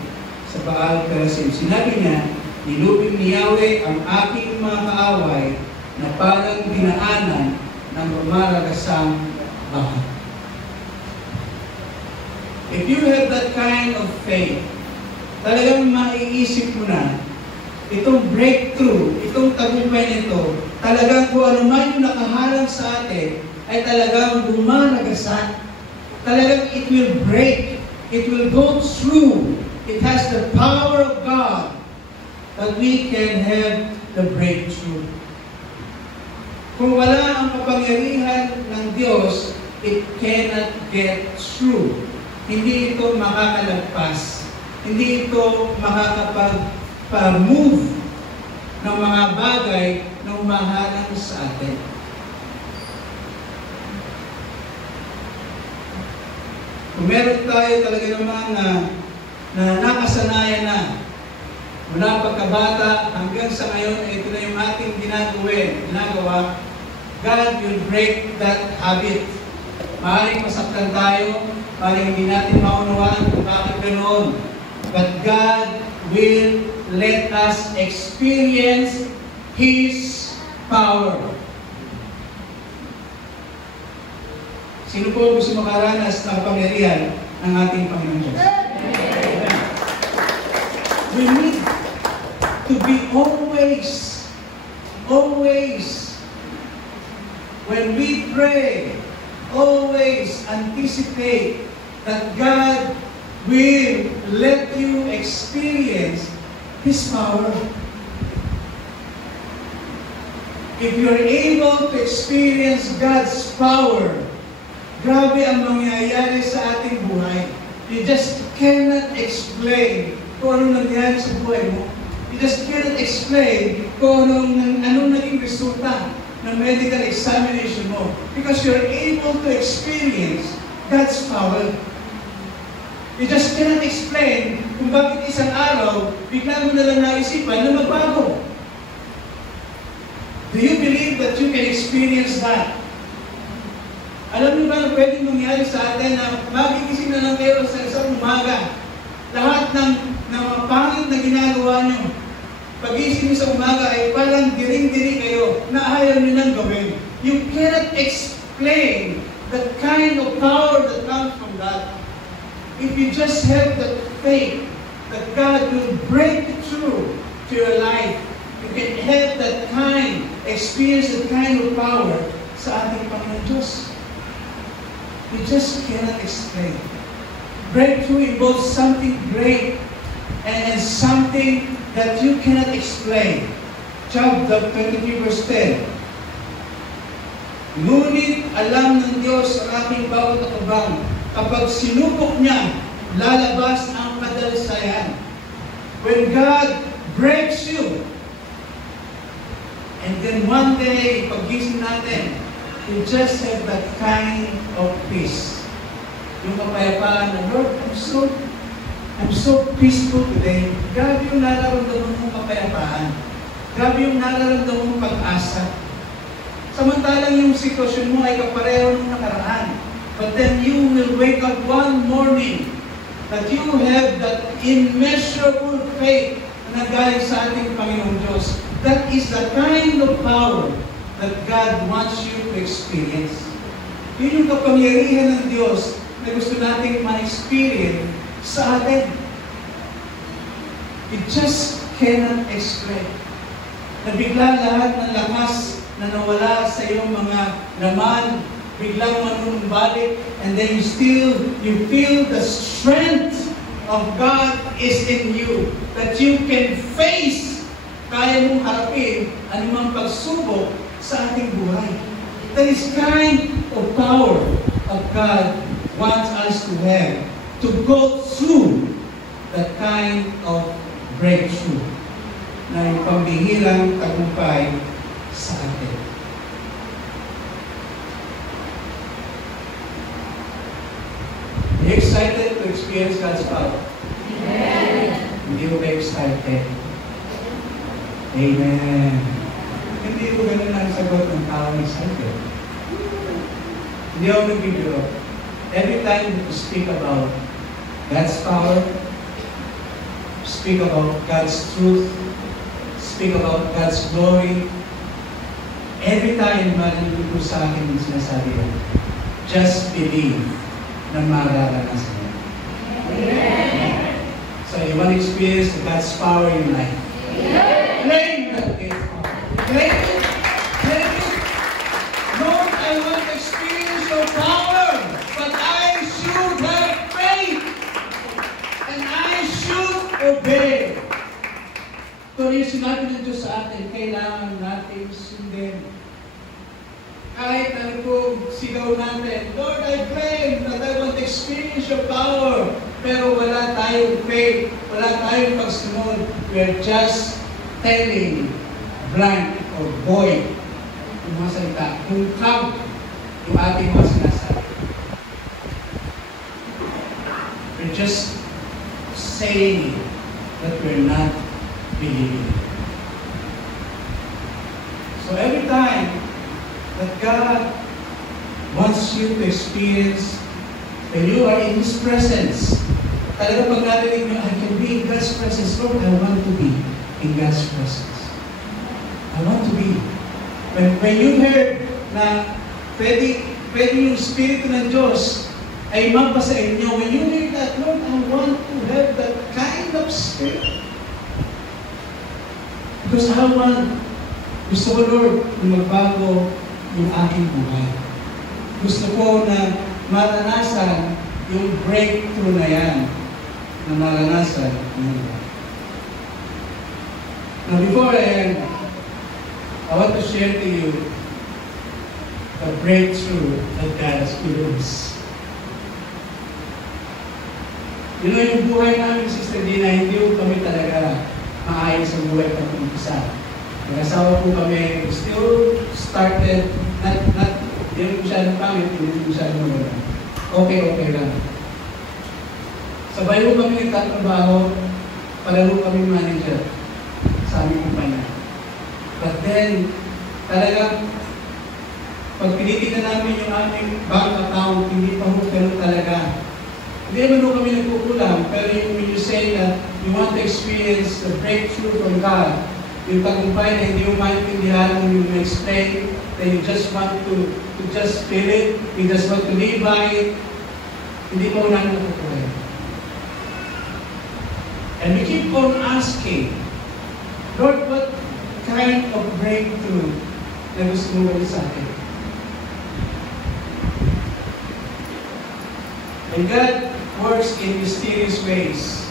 sa Baal Perasim. Sinabi niya, nilupin ni Yahweh ang aking mga kaaway na parang dinaanan ng rumaragasang baha. If you have that kind of faith, talagang maiisip mo na, itong breakthrough, itong tagumpay nito, talagang kung ano man yung nakaharang sa atin, ay talagang bumaragasan. Talagang it will break. It will go through. It has the power of God that we can have the breakthrough. Kung wala ang kapangyarihan ng Diyos, it cannot get through. Hindi ito makakalagpas. Hindi ito makakapag-move ng mga bagay na umaharang sa atin. Kung meron tayo talaga naman na nakasanayan na mula pagkabata hanggang sa ngayon, ito na yung ating ginagawa, God will break that habit. Maaaring masaktan tayo, maaaring hindi natin maunawaan kung bakit ganoon. But God will let us experience His power. Sino po gusto makaranas ng kapangyarihan ng ating Panginoon Diyos? We need to be always, when we pray, always anticipate that God will let you experience His power. If you're able to experience God's power, grabe ang mangyayari sa ating buhay. You just cannot explain kung anong nangyari sa buhay mo. You just cannot explain kung anong naging resulta ng medical examination mo. Because you're able to experience God's power. You just cannot explain kung bakit isang araw, bigla mo na lang naisipan na magbago. Do you believe that you can experience that? Alam niyo ba na pwedeng mangyari sa atin na magigising na lang kayo sa isang umaga? Lahat ng mga pangit na ginagawa niyo, pagising sa umaga ay parang diring-diri kayo na ayaw niyo nang gawin. You cannot explain the kind of power that comes from God. If you just have the faith that God will break through to your life, you can have that kind, experience that kind of power sa ating Panginoon Diyos. You just cannot explain. Breakthrough involves something great and something that you cannot explain. Job 23 verse 10. Ngunit alam ng Diyos ang aking bawat akabang. Kapag sinubok niya, lalabas ang kadalasayan. When God breaks you, and then one day, pagising natin, you just have that kind of peace. Yung kapayapaan na, Lord, I'm so peaceful today. Grabe yung nararamdaman mong kapayapaan. Grabe yung nararamdaman mong pag-asa. Samantalang yung sitwasyon mo ay kapareho ng nakaraan. But then you will wake up one morning that you have that immeasurable faith na galing sa ating Panginoon Diyos. That is the kind of power that God wants you to experience. Yun yung kapangyarihan ng Diyos na gusto nating ma-experience sa atin. You just cannot explain. Na bigla lahat ng lakas na nawala sa iyong mga laman, biglang manunumbalik, and then you feel the strength of God is in you, that you can face, kaya mong harapin anumang pagsubok sa ating buhay. That is kind of power of God wants us to have, to go through that kind of breakthrough na ipambihirang tagumpay sa atin. Are you excited to experience God's power? Amen. Hindi ko ba excited? Amen. Hindi ko ganun ang sagot ng tao excited. Hindi ako nagbibiro. every time that you speak about God's power, speak about God's truth, speak about God's glory, every time marinig ko sa akin yung sinasabi ko, just believe na mararanasan mo. So you want to experience God's power in your life. Claim that faith. Claim it. Claim it. Lord, I want to experience your power, but I should have faith. And I should obey. Kung yung sinabi ng Diyos sa atin, kailangan natin sundin. Kahit ano po sigaw natin, Lord, I claim that I want to experience your power. Pero wala tayong faith, wala tayong pagsunod. We are just telling blank or void yung mga salita. Kung count yung ating mga sinasabi. We're just saying that we're not believing. So every time that God wants you to experience when you are in His presence, talaga pag narinig nyo, I can be in God's presence. Lord, I want to be in God's presence. I want to be. When you heard na pwede yung Espiritu ng Diyos ay magpa sa inyo, when you hear that, Lord, I want to have that kind of spirit. Because I want, gusto ko, Lord, na magbago yung aking buhay. Gusto ko na maranasan yung breakthrough na yan na maranasan mo. Now before I end, I want to share to you the breakthrough that God has given us. You know, yung buhay namin, Sister Dina, hindi po kami talaga maayos sa buhay pag-umpisa. Nag-asawa po kami, we still started, hindi ko masyadong pangit, hindi ko masyadong maganda. Okay lang. Sabay po kami nagtatrabaho, pareho kami manager sa aming kumpanya. But then, talagang, pag pinitignan namin yung aming bank account, hindi pa po ganun talaga. Hindi naman po kami nagkukulang, pero when you say that you want to experience the breakthrough from God, yung tagumpay na hindi mo maintindihan mo yung explain, that you just want to just feel it, you just want to live by it, hindi mo namin nakukuha. And we keep on asking, Lord, what kind of breakthrough na gusto mo gawin sa akin? And God works in mysterious ways.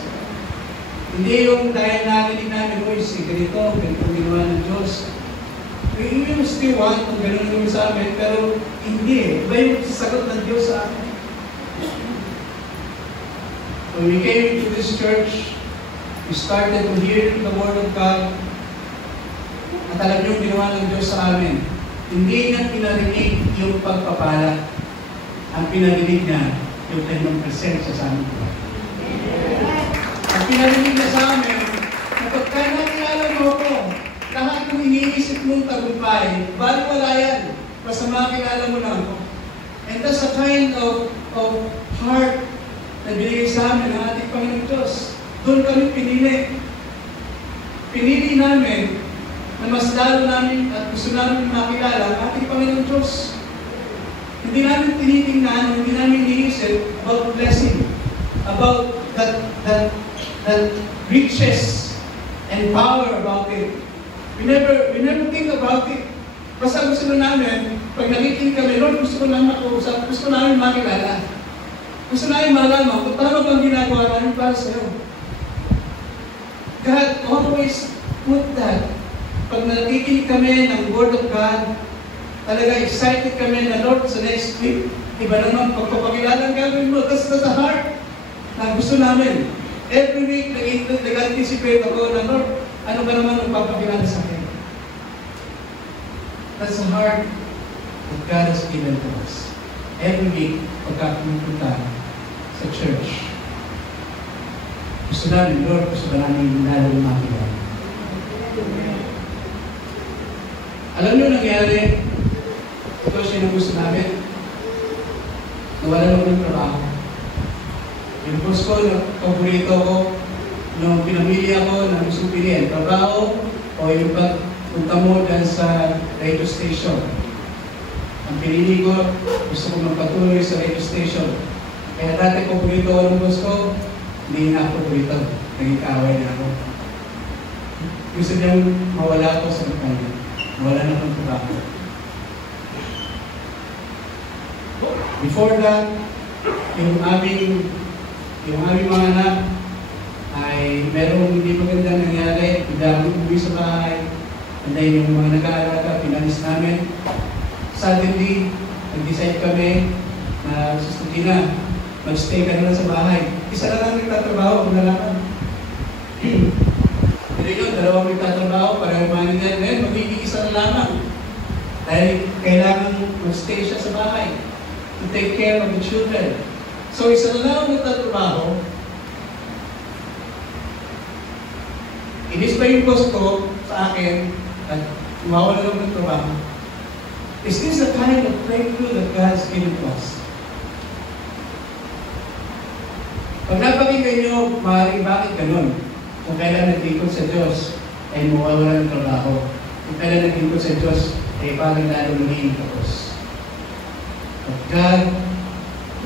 Hindi yung dahil narinig namin, oy, si ganito ginawa ng Diyos. We still want kung gano'n naman sa amin, pero hindi. Iba yung sasagot ng Diyos sa amin. When we came to this church, we started to hear the Word of God. At alam niyo yung ginawa ng Diyos sa amin. Hindi niya pinarinig yung pagpapala. Ang pinarinig niya, yung kanyang presensya sa amin. Ang pinarinig niya sa amin, na pagka nakilala mo ako, lahat ng iniisip mong tagumpay, bali wala yan. Basta makilala mo na ako. And that's a kind of heart na binigay sa amin ng ating Panginoon Diyos. Doon kami pinili. Pinili namin na mas lalo namin at gusto namin makilala ang ating Panginoon Diyos. Hindi namin tinitingnan, hindi namin iniisip about blessing, about that riches and power about it. We never think about it. Basta gusto namin, pag nakikinig kami, Lord, gusto ko namin makausap, gusto namin makilala. Gusto namin malaman kung tama bang ginagawa namin para sa iyo. God always put that. Pag nakikinig kami ng Word of God, talaga excited kami na, Lord, sa next week, iba naman pagpapakilala ang gagawin mo. That's the heart na gusto namin. Every week, nag-anticipate ako na, Lord, ano ba naman ang papakilala sa akin? That's the heart that God has given to us. Every week, pagkapunta sa church, gusto namin, Lord, gusto namin lalong makilala. Alam niyo nangyari, ito siya na gusto namin. nawalan ako ng trabaho. Yung boss ko, paborito ko, nung pinamili ako ng gusto pilihan, trabaho o yung pagpunta mo dyan sa radio station. Ang pinili ko, gusto ko magpatuloy sa radio station. Kaya dati paborito ako ng boss ko, hindi na ako paborito. Naging kaaway na ako. Gusto niyang mawala ako sa kanya. Mawala na akong trabaho. Before that, yung aming mga anak ay merong hindi magandang nangyari. Bigla kami umuwi sa bahay. And then yung mga nag-aalaga, pinalis namin. Suddenly, nag-decide kami na susuki na. Mag-stay ka na lang sa bahay. Isa na lang nagtatrabaho, kung nalaman. Pero yun, dalawang nagtatrabaho para umanin na. Ngayon, magiging isa na lamang. Dahil kailangan mag-stay siya sa bahay to take care of the children. So, isa na lang nagtatrabaho. Inis pa yung boss ko sa akin at mawala lang ng trabaho. Is this the kind of breakthrough that God has given to us? Pag napakinggan nyo, maaaring bakit ganun? Kung kailan nagtingkod sa Diyos, ay mawawala ng trabaho. Kung kailan nagtingkod sa Diyos, ay parang lalo lumihing tapos. But God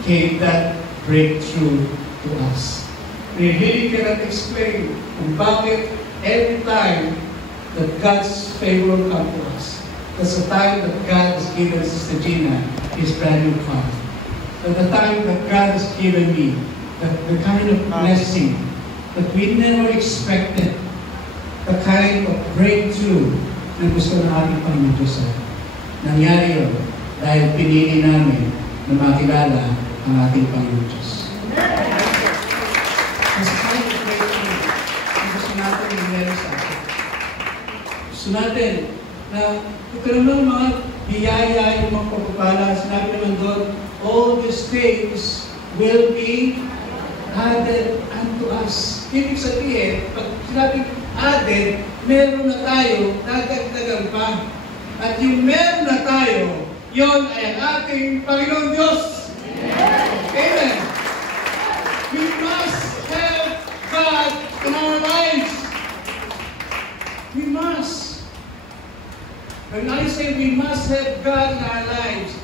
gave that breakthrough to us. We really cannot explain kung bakit every time that God's favor will come to us. That's the time that God has given Sister Gina His brand new car. That's the time that God has given me the kind of blessing that we never expected. The kind of breakthrough na gusto ng ating Panginoon Diyos. Nangyari yun dahil pinili namin na makilala ang ating Panginoon Diyos. That's the kind of breakthrough na gusto natin nangyari sa atin. Gusto natin na ito naman mga biyaya, yung mga pagpapala, sinabi naman doon, all these things will be added unto us. Ibig sabihin, pag sinabing added, meron na tayo, dagdagan pa. At yung meron na tayo, yon ay ang ating Panginoon Diyos. Amen. We must have God in our lives. We must. When I say we must have God in our lives,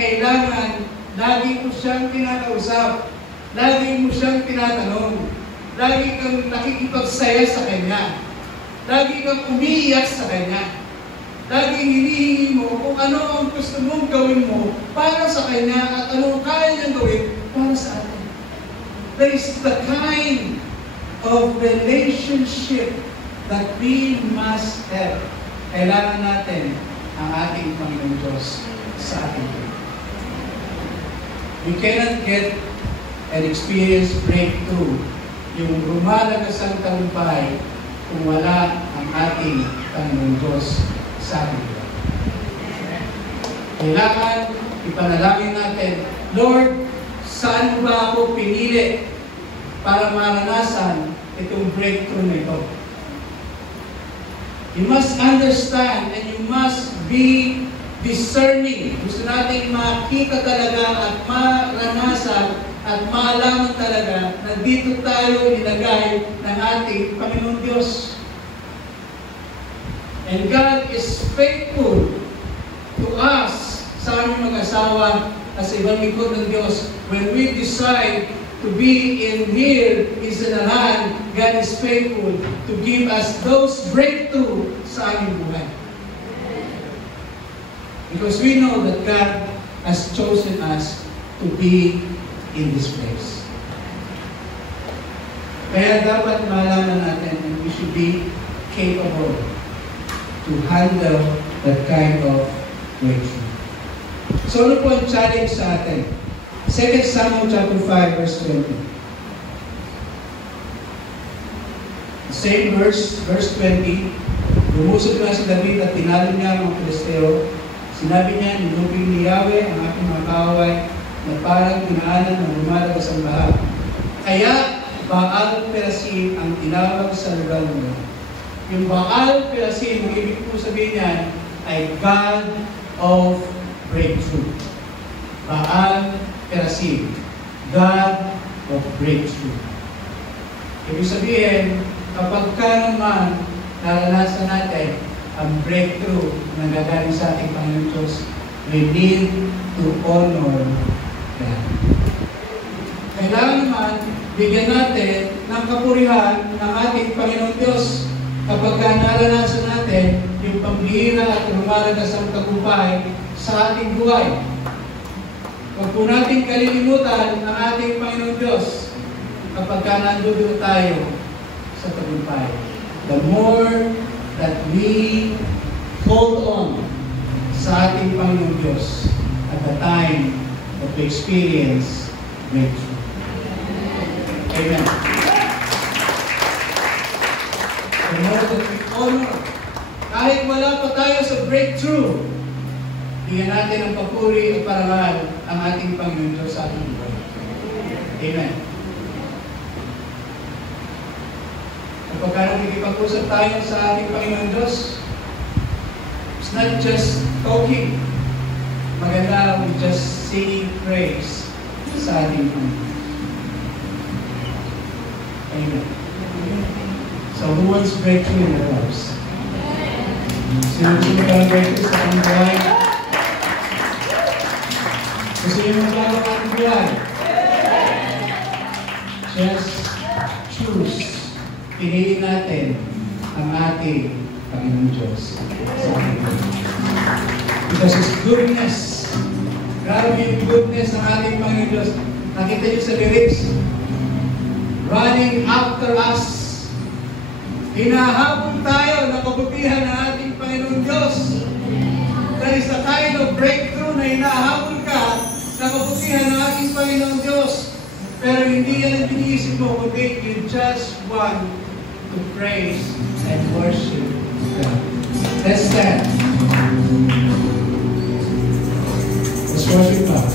kailangan lagi mo siyang kinakausap. Lagi mo siyang tinatanong. Lagi kang nakikipagsaya sa Kanya. Lagi kang umiiyak sa Kanya. Lagi hinihingi mo kung ano ang gusto mong gawin mo para sa Kanya at ano ang kaya niyang gawin para sa atin. That is the kind of relationship that we must have. Kailangan natin ang ating Panginoon Diyos sa ating buhay. We cannot get and experience breakthrough, yung rumalagasang tagumpay kung wala ang ating Panginoon Diyos sa ating buhay. Kailangan ipanalangin natin, Lord, saan mo ba ako pinili para maranasan itong breakthrough na ito? You must understand and you must be discerning. Gusto natin makita talaga at maranasan at maalaman talaga na dito tayo nilagay ng ating Panginoon Diyos. And God is faithful to us sa aming mag-asawa as ibang lingkod ng Diyos. When we decide to be in here, is in the land, God is faithful to give us those breakthrough sa aming buhay. Because we know that God has chosen us to be in this place. Kaya dapat malaman natin and we should be capable to handle that kind of breakthrough. So ano po ang challenge sa atin? 2 Samuel chapter 5 verse 20. The same verse 20. Lumusot na si David at tinalo niya ang mga Filisteo. Sinabi niya, nilupin ni Yahweh ang aking mga kaaway na parang dinaanan ng lumalagas ang baha. Kaya Baal Perasim ang tinawag sa lugar mo. Yung Baal Perasim, ang ibig po sabihin niyan ay God of breakthrough. Baal Perasib, God of breakthrough. Ibig sabihin, kapag ka naman naranasan natin ang breakthrough na gagaling sa ating Panginoon Diyos, we need to honor God. Kailangan naman bigyan natin ng kapurihan ng ating Panginoon Diyos kapag ka naranasan natin yung pambihira at lumalagas ang tagumpay sa ating buhay. Huwag po natin kalilimutan ang ating Panginoon Diyos kapag ka nandoon tayo sa tagumpay. The more that we hold on sa ating Panginoon Diyos at the time of the experience breakthrough. Amen. The more that we honor, kahit wala pa tayo sa breakthrough, bigyan natin ng papuri at parangal ang ating Panginoon Diyos sa ating buhay. Amen. Kapag nakikipag-usap tayo sa ating Panginoon Diyos, it's not just talking. Maganda we just sing praise sa ating Panginoon. Amen. So who wants breakthrough in their lives? Sino ka breakthrough sa ating buhay? Gusto niyo magbago ang ating buhay? Just choose. Piliin natin ang ating Panginoon Diyos sa ating buhay. Because His goodness, grabe yung goodness ng ating Panginoon Diyos. Nakita niyo sa lyrics, running after us. Hinahabol tayo ng kabutihan ng ating Panginoon Diyos. That is the kind of breakthrough na hinahabol ka ng kabutihan ng ating Panginoon Diyos. Pero hindi yan ang iniisip mo, kundi you just want to praise and worship God. Let's stand. Let's worship God.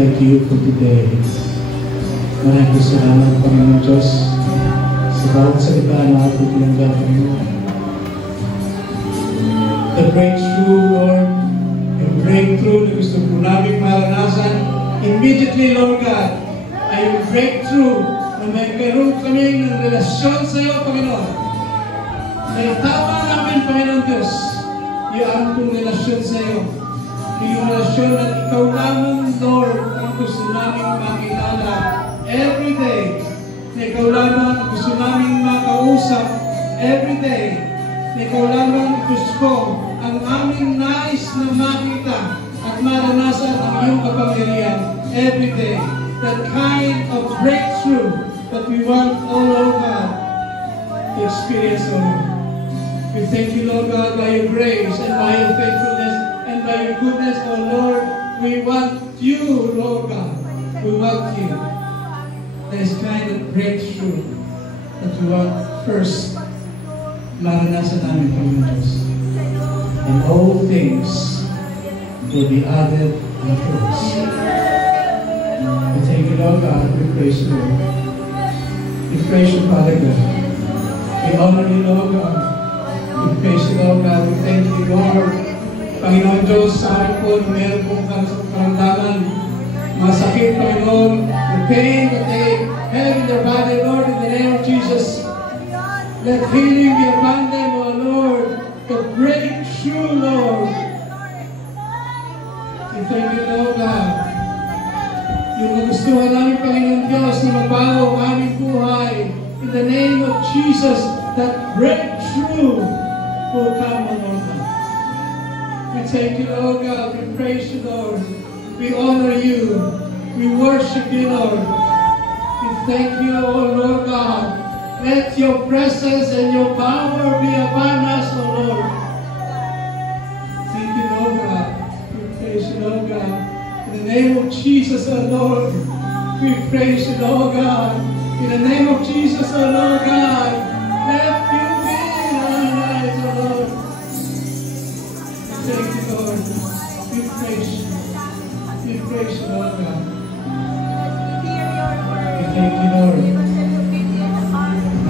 thank you for today. Maraming salamat, Panginoon Diyos, sa bawat salita na ating pinanggap, Panginoon. The breakthrough, Lord, yung breakthrough na gusto po namin maranasan, immediately, Lord God, ay yung breakthrough na may karoon kami ng relasyon sa iyo, Panginoon. Naitama namin, Panginoon Diyos, yung aming relasyon sa iyo. Yung relasyon na ikaw lamang, Lord, ang gusto namin makilala every day. Na ikaw lamang ang gusto namin makausap every day. Na ikaw lamang gusto ang aming nais na makita at maranasan ang iyong kapangyarihan every day. That kind of breakthrough that we want all over God to experience, Lord. We thank you, Lord God, by your grace and by your faithfulness and by your goodness, oh Lord. We want you, Lord God. We want you. There's kind of breakthrough that we want first maranasan namin, Panginoon Diyos. And all things will be added afterwards. We thank you, Lord God. We praise you, Lord. We praise you, Father God. We honor you, Lord God. We praise you, Lord God. We thank you, Lord. Panginoon Diyos, sa amin po, meron pong karamdaman, masakit, Panginoon, the pain that they have in their body, Lord, in the name of Jesus. Let healing be upon them, O Lord. The breakthrough, Lord. We thank you, Lord God. Yung nagustuhan namin, Panginoon Diyos, na mabago ang aming buhay. In the name of Jesus, that breakthrough will come, O Lord God. We thank you, Lord God. We praise you, Lord. We honor you. We worship you, Lord. We thank you, O Lord God. Let your presence and your power be upon us, O Lord. Thank you, Lord God. We praise you, Lord God. In the name of Jesus, O Lord, we praise you, Lord God. In the name of Jesus, O Lord God, let you be in our lives, O Lord. Thank you, Lord. We praise you. We praise you, Lord God. We thank you, Lord.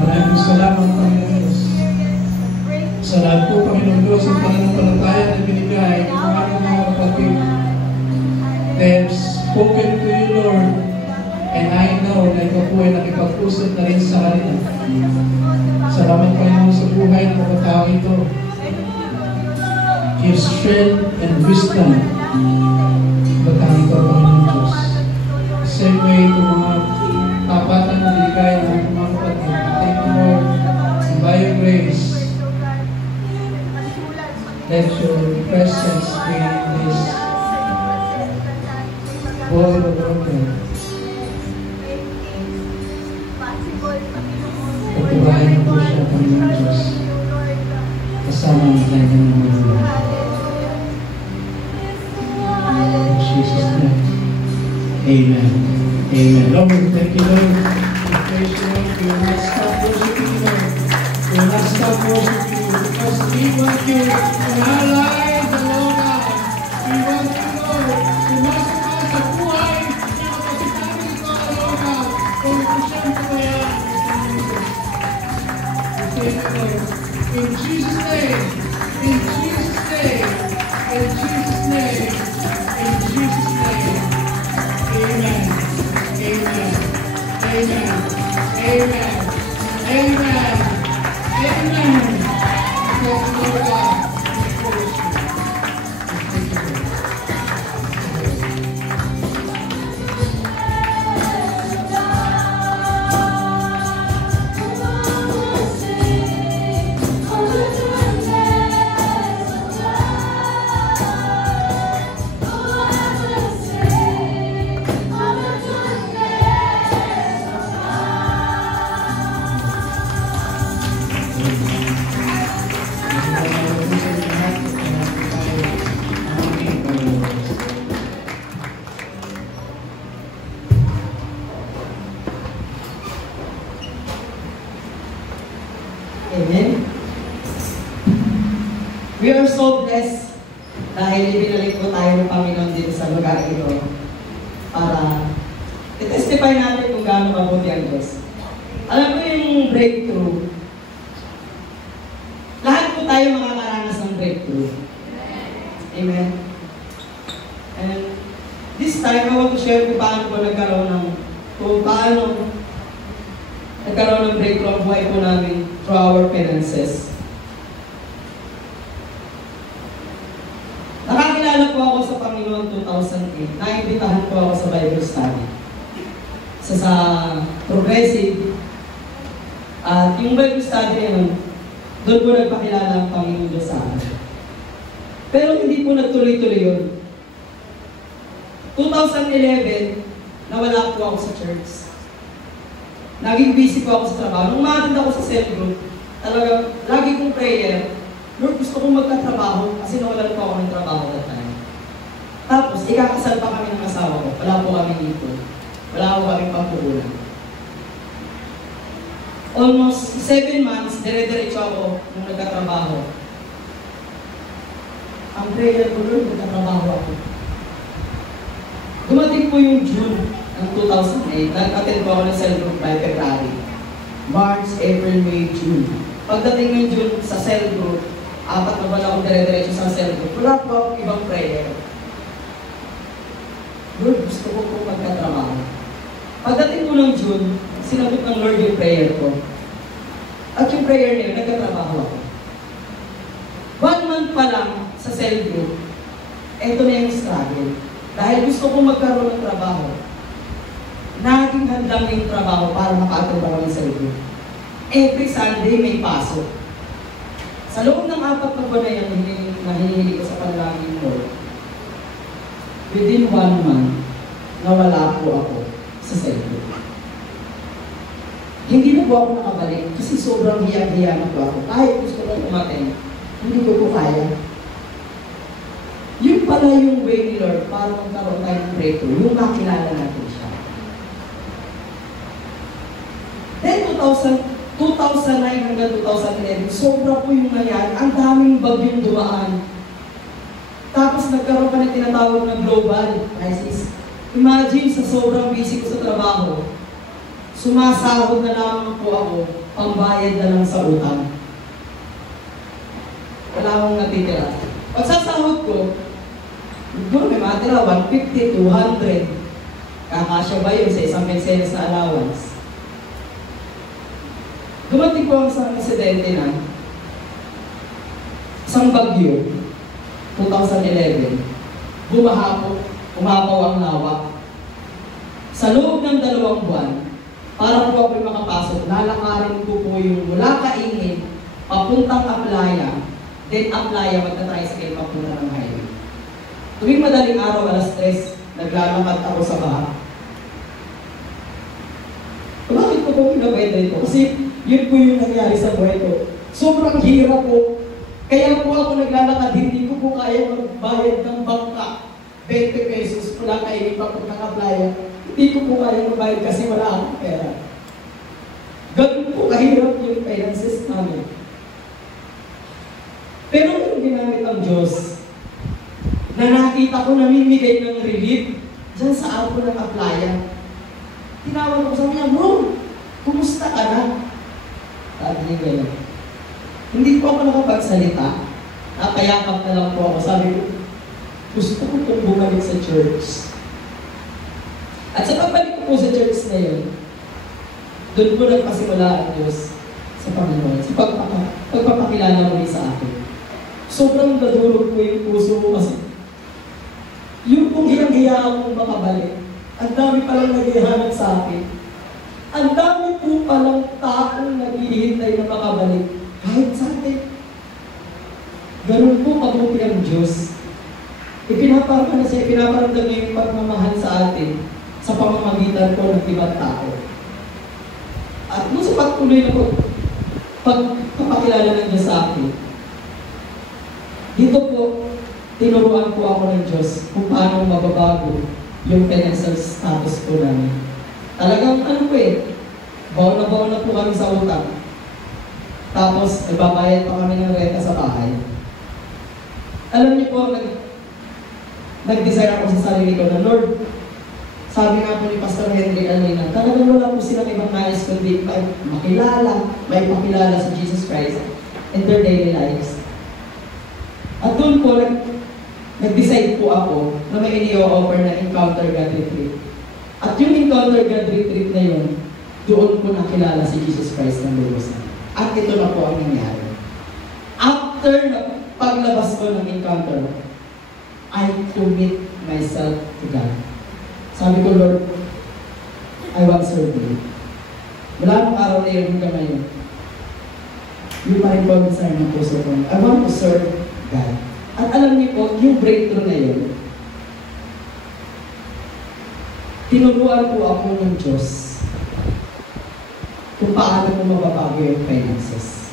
Maraming salamat, Panginoon Diyos. Sa lahat po, Panginoon Diyos, ang pananampalataya na binigay ng aming mga kapatid. They have spoken to you, Lord, and I know na ikaw po ay nakipag-usap na rin sa kanila. Salamat, Panginoon, sa buhay ng kapatao ito. Give strength and wisdom. Batang ito, Panginoon Diyos. Same way ito mga tapatan na binigay ng mga kapatid. Thank you, Lord. And by your grace, let your presence be in this world of broken. Pagkabayan po siya, Panginoon Diyos. Kasama ang kanyang mga in Jesus' name. Amen. Amen. Lord, thank you, Lord. We praise you, Lord. We will not stop worshiping you, Lord. We will not stop worshiping you because we want you in our lives, Lord God. We want you, Lord. Pumasok ka sa buhay. Kapatid namin ito, Lord God. Kung ipusyang kabayaan. We thank you, Lord. In Jesus' name. In Jesus' name. In Jesus' name. In Jesus' name. Amen. Amen. Amen. Amen. Amen. Amen. Thank you, Lord God. Amen. We are so blessed dahil ibinalik po tayo ng Panginoon dito sa lugar ito. para i-testify natin kung gaano mabuti ang Diyos. Alam mo yung breakthrough, lahat po tayo makakaranas ng breakthrough. Amen? And this time, I want to share kung paano po nagkaroon ng breakthrough ang buhay po namin through our finances. Nakakilala po ako sa Panginoon 2008. Naimbitahan po ako sa Bible study. Sa Progressive. At yung Bible study yun, doon po nagpakilala ang Panginoon Diyos sa akin. Pero hindi po nagtuloy-tuloy yun. 2011, nawala po ako sa church. Naging busy po ako sa trabaho. Nung ma-attend ako sa cell group, talagang lagi kong prayer, Lord, gusto kong magkatrabaho kasi nawalan po ako ng trabaho that time. Tapos, ikakasal pa kami ng asawa ko. Wala po kami dito. Wala po kami pagkukulang. Almost 7 months, dire-diretso ako nung nagkatrabaho. Ang prayer ko, Lord, magkatrabaho ako. Dumating po yung June ng 2008. Nag-attend po ako ng cell group by February. March, April, May, June. Pagdating ng June sa cell group, 4 na buwan akong dire-diretso sa cell group. Wala po akong ibang prayer. Lord, gusto ko po magkatrabaho. Pagdating po ng June, sinagot ng Lord yung prayer ko. At yung prayer niya, nagkatrabaho ako. 1 month pa lang sa cell group, eto na yung struggle. Dahil gusto kong magkaroon ng trabaho, naging handang yung trabaho para maka-attend ako ng cell group. Every Sunday may pasok. Sa loob ng 4 na buwan na yan, nahihilig ko sa panalangin ko. Within 1 month, nawala po ako sa cell group. Hindi na po ako nakabalik kasi sobrang hiyang-hiya na po ako. Kahit gusto kong umaten, hindi ko po kaya. Yun pala yung way ni Lord para magkaroon tayo ng breakthrough, yung makilala natin siya. Then 2009 hanggang 2011, sobra po yung nangyari. Ang daming bagyong dumaan. Tapos nagkaroon pa ng tinatawag na global crisis. Imagine, sa sobrang busy ko sa trabaho, sumasahod na lamang po ako, pambayad na lang sa utang. Wala akong natitira. Pag sasahod ko, doon may matira, 150, 200. Kakasya ba yun sa isang pensenes na allowance? Dumating po ang isang insidente na isang bagyo, 2011, bumaha po, umapaw ang lawa. Sa loob ng 2 buwan, para po ako'y makapasok, lalakarin ko po yung mula Kaingin, papuntang Aplaya, then Aplaya, magta-tricycle papunta ng highway. Tuwing madaling araw, 3:00, naglalakad ako sa baha. Bakit ko po pinabay ito? Kasi yun po yung nangyari sa buhay ko. Sobrang hirap po. Kaya po ako naglalakad, hindi ko po kaya magbayad ng bangka. 20 pesos mula Kaingin papunta ng Aplaya. Hindi ko po kaya magbayad kasi wala akong pera. Ganun po kahirap yung finances namin. Pero kung ginamit ang Diyos, na nakita ko namimigay ng relief dyan sa arko ng Aplaya. Tinawag ko sa kanya, bro, kumusta ka na? Sabi niya gano'n. Hindi po ako nakapagsalita. Nakayakap na lang po ako. Sabi ko, gusto ko pong bumalik sa church. At sa pagbalik ko po sa church na yun, doon po nagpasimula ang Diyos sa Panginoon, sa pagpapakilala mo sa akin. Sobrang dadulog po yung puso ko kasi yung kung hiyang-hiya akong makabalik, ang dami palang naghihanap sa akin. Ang dami po palang taong naghihintay na makabalik kahit sa atin. Ganun po kabuti ang Diyos. Ipinaparamdam niya yung pagmamahal sa atin sa pamamagitan po ng ibang tao. At nung sa pagtuloy na po, pagpapakilala ng Diyos sa akin, dito po, tinuruan po ako ng Diyos kung paano mababago yung financial status po namin. Talagang baon na po kami sa utang. Tapos, nagbabayad pa kami ng renta sa bahay. Alam niyo po, nag-desire ako sa sarili ko na, Lord, Sabi nga po ni Pastor Henry Alina, talagang wala po silang ibang nais kundi may pakilala si Jesus Christ in their daily lives. At doon po, nag-decide po ako na may ini-offer na Encounter God Retreat. At yung Encounter God Retreat na yun, doon po nakilala si Jesus Christ ng lulusan. At ito na po ang nangyari. After paglabas ko ng Encounter, I commit myself to God. Sabi ko, Lord, I want to serve you. Mula nung araw na yun hanggang ngayon, yung pa rin po ang desire ng puso ko. I want to serve God. At alam niyo po, yung breakthrough na yun, tinuruan po ako ng Diyos kung paano po mababago yung finances.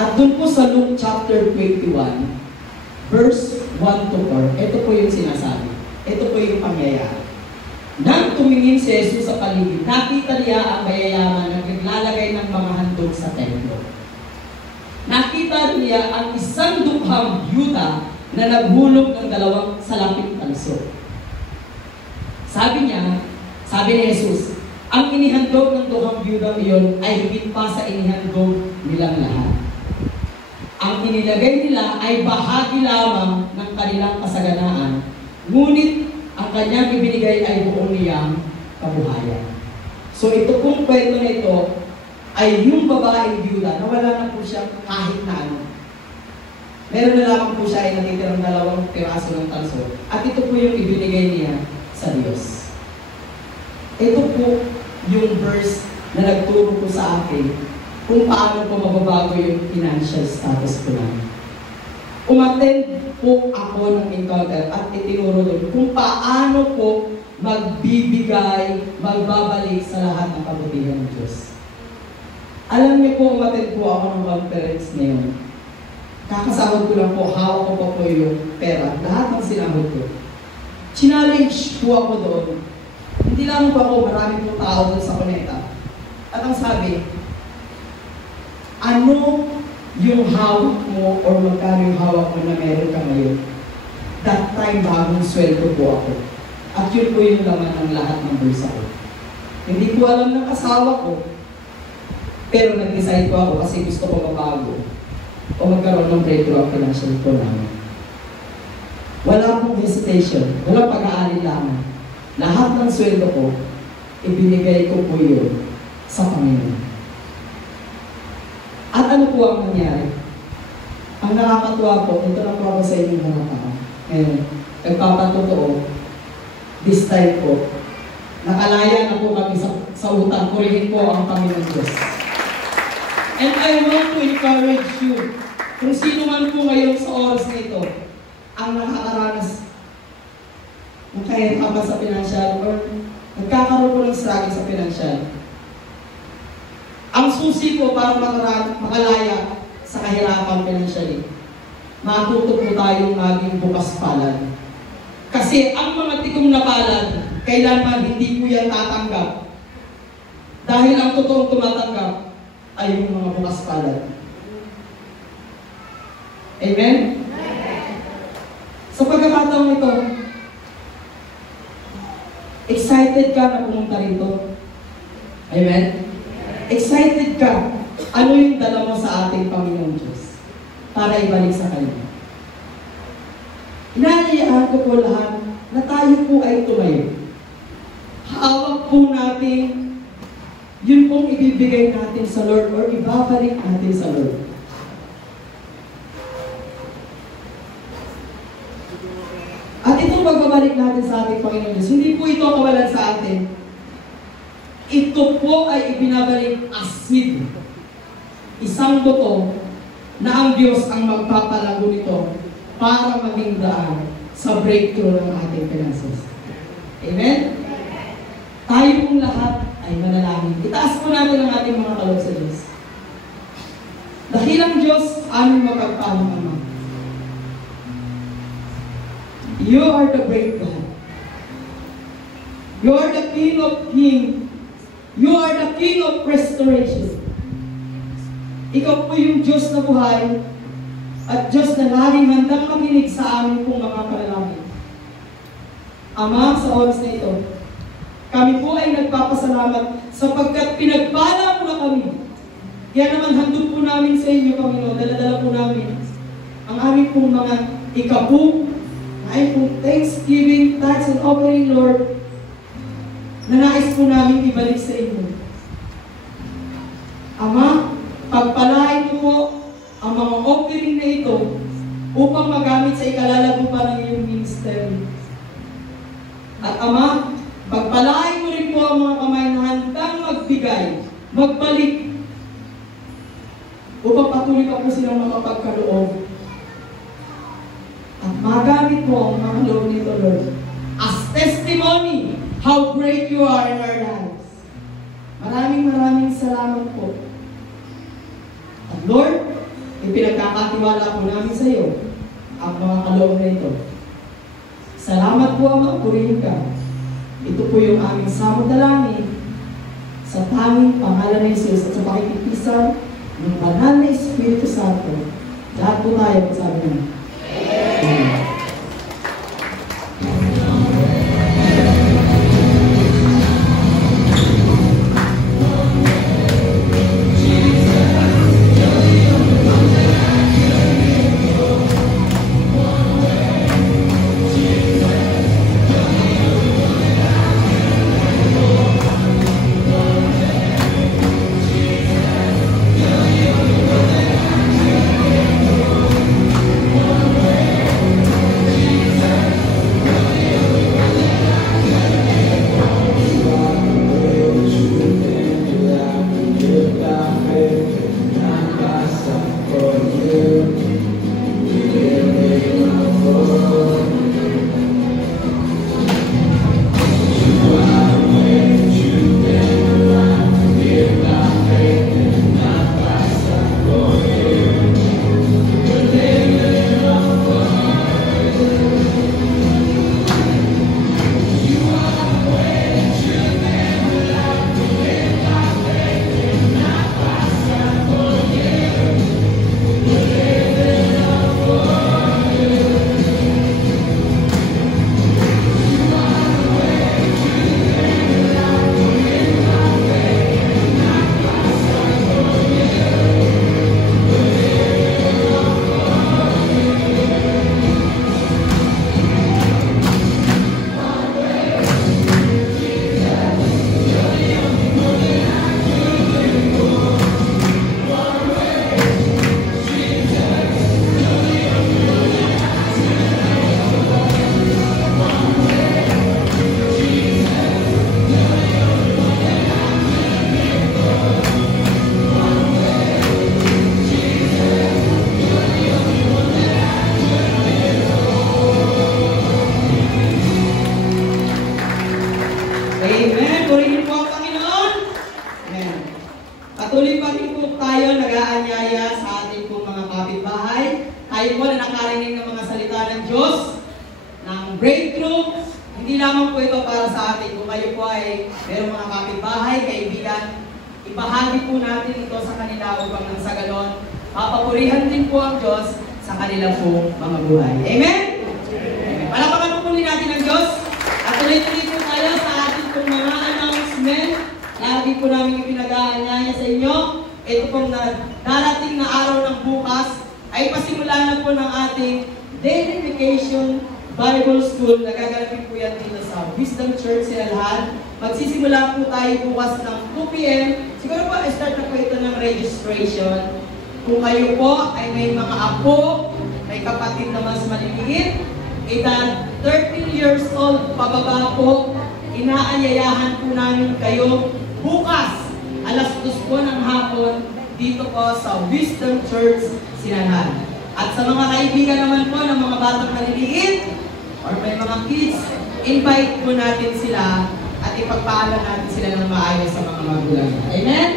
At dun po sa Luke chapter 21, verse 1 to 4, ito po yung sinasabi. Ito po yung pangyayari. Nang tumingin si Jesus sa paligid, nakita niya ang mayayaman na naglalagay ng mga handog sa templo. Nakita niya ang isang dukhang byuda na naghulog ng 2 salaping talso. Sabi ni Jesus, ang inihandog ng dukhang byuda iyon ay higit pa sa inihandog nilang lahat. Ang inilagay nila ay bahagi lamang ng kanilang kasaganaan, ngunit ang kanyang ibinigay ay buong niyang kabuhayan. So ito pong kwento na ito ay yung babaeng byuda na wala na po siya kahit na ano. Meron na lamang po siya ay natitirang 2 piraso ng talso. At ito po yung ibinigay niya sa Diyos. Ito po yung verse na nagturo po sa akin kung paano po mababago yung financial status ko namin. Umattend po ako ng encounter at itinuro doon kung paano po magbabalik sa lahat ng kabutihan ng Diyos. Alam niyo po, umattend po ako ng conference ngayon. Kakasahod ko lang po, hawak ko po yung pera. Lahat ng sinahod ko. Challenge po ako doon. Hindi lang po ako, marami po tao doon sa Cuneta. At ang sabi, ano yung hawak mo or magkano yung hawak mo na meron ka ngayon? That time, bagong sweldo po ako. At yun po yung laman ng lahat ng bulsa ko. Hindi ko alam ng asawa ko, pero nag-decide po ako kasi gusto ko mabago o magkaroon ng breakthrough ang financial ko namin. Wala pong hesitation, walang pag-aalilangan. Lahat ng sweldo ko, ibinigay ko po yun sa Panginoon. At ano po ang nangyari? Ang nakakatuwa po, ito na po ako sa inyong mga tao. Ngayon, nagpapatotoo, this time po, nakalaya na po kami sa utang. Purihin po ang Panginoon Diyos. And I want to encourage you, kung sino man po ngayon sa oras na ito, ang nakakaranas ng kahirapan sa financial or nagkakaroon po ng struggle sa financial. Ang susi po para makalaya sa kahirapan financially, matuto po tayong maging bukas palad. Kasi ang mga tikong na palad, kailanman hindi po yan tatanggap. Dahil ang totoong tumatanggap ay yung mga bukas palad. Amen? Sa pagkakataong ito, excited ka na pumunta rito. Amen? Excited ka, ano yung dala mo sa ating Panginoong Diyos para ibalik sa Kanya. Inaaliyaan ko po lahat na tayo po ay tumayo. Hawak po natin yun pong ibibigay natin sa Lord or ibabalik natin sa Lord. At itong pagbabalik natin sa ating Panginoon Diyos, hindi po ito kawalan sa atin. Ito po ay ibinabalik as seed. Isang buto na ang Diyos ang magpapalago nito para maging daan sa breakthrough ng ating finances. Amen? Tayo pong lahat ay manalangin. Itaas po natin ang ating mga kaloob sa Diyos. Dakilang Diyos, aming mapagpalang Ama. You are the great God. You are the King of Kings. You are the King of restoration. Ikaw po yung Diyos na buhay at Diyos na laging handang makinig sa amin pong mga panalangin. Ama, sa oras na ito, kami po ay nagpapasalamat sapagkat pinagpala mo na kami. Kaya naman handog po namin sa inyo, Panginoon, daladala po namin ang aming pong mga ikabuk, ay pong thanksgiving, thanks and offering, Lord, na nais po namin ibalik sa inyo. Ama, pagpalain mo po ang mga offering na ito upang magamit sa ikalalago pa ng iyong ministry. At Ama, pagpalain mo rin po ang mga kamay na handang magbigay, magbalik, upang patuloy pa po silang makapagkaloob. At magamit po ang mga loob nito, Lord, as testimony how great you are in our lives. Maraming salamat po. At Lord, ipinagkakatiwala po namin sa iyo ang mga kaloob na ito. Salamat po, Ama, purihin ka. Ito po yung aming samot-dalangin sa tanging pangalan ni Jesus at sa pakikipisan ng banal na Espiritu Santo. Lahat po tayo, sabi namin. Amen. Amen. Purihin po ang Panginoon. Amen. Patuloy pa rin po tayo nag-aanyaya sa ating pong mga kapitbahay. Tayo po na nakarinig ng mga salita ng Diyos, ng breakthrough. Hindi lamang po ito para sa atin. Kung kayo po ay mayroong mga kapitbahay, kaibigan, ibahagi po natin ito sa kanila upang nang sa ganon, papapurihan din po ang Diyos sa kanila po mga buhay. Amen? Amen. Palapakan po muli natin ang Diyos. At tuloy-tuloy po tayo sa ating pong mga announcement. Lagi po namin ipinag-aanyaya sa inyo. Ito pong darating na araw ng bukas ay pasimula na po ng ating daily vacation Bible School. Nagagalapin po yan dito sa Wisdom Church Sinalhan. Magsisimula po tayo bukas ng 2 p.m. Siguro po, start na po ito ng registration. Kung kayo po ay may mga apo, may kapatid na mas maliliit, edad 13 years old pababa po, inaanyayahan po namin kayo bukas, alas 2 po ng hapon, dito po sa Wisdom Church Sinalhan. At sa mga kaibigan naman po ng mga batang maliliit, or may mga kids, invite po natin sila at ipagpaalam natin sila ng maayos sa mga magulang. Amen?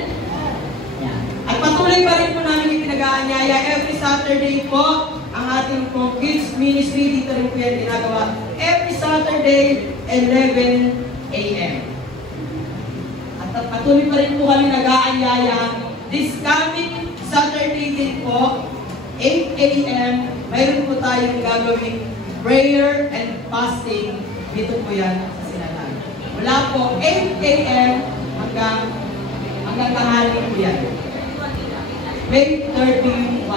Yan. At patuloy pa rin po namin ipinag-aanyaya every Saturday po ang ating pong kids ministry. Dito rin po yan ginagawa every Saturday, 11 a.m. At patuloy pa rin po kami nag-aanyaya this coming Saturday din po, 8 a.m. mayroon po tayong gagawing prayer and fasting Dito po yan sa Sinanan. Wala po 8 a.m. hanggang tanghali po yan. May 31.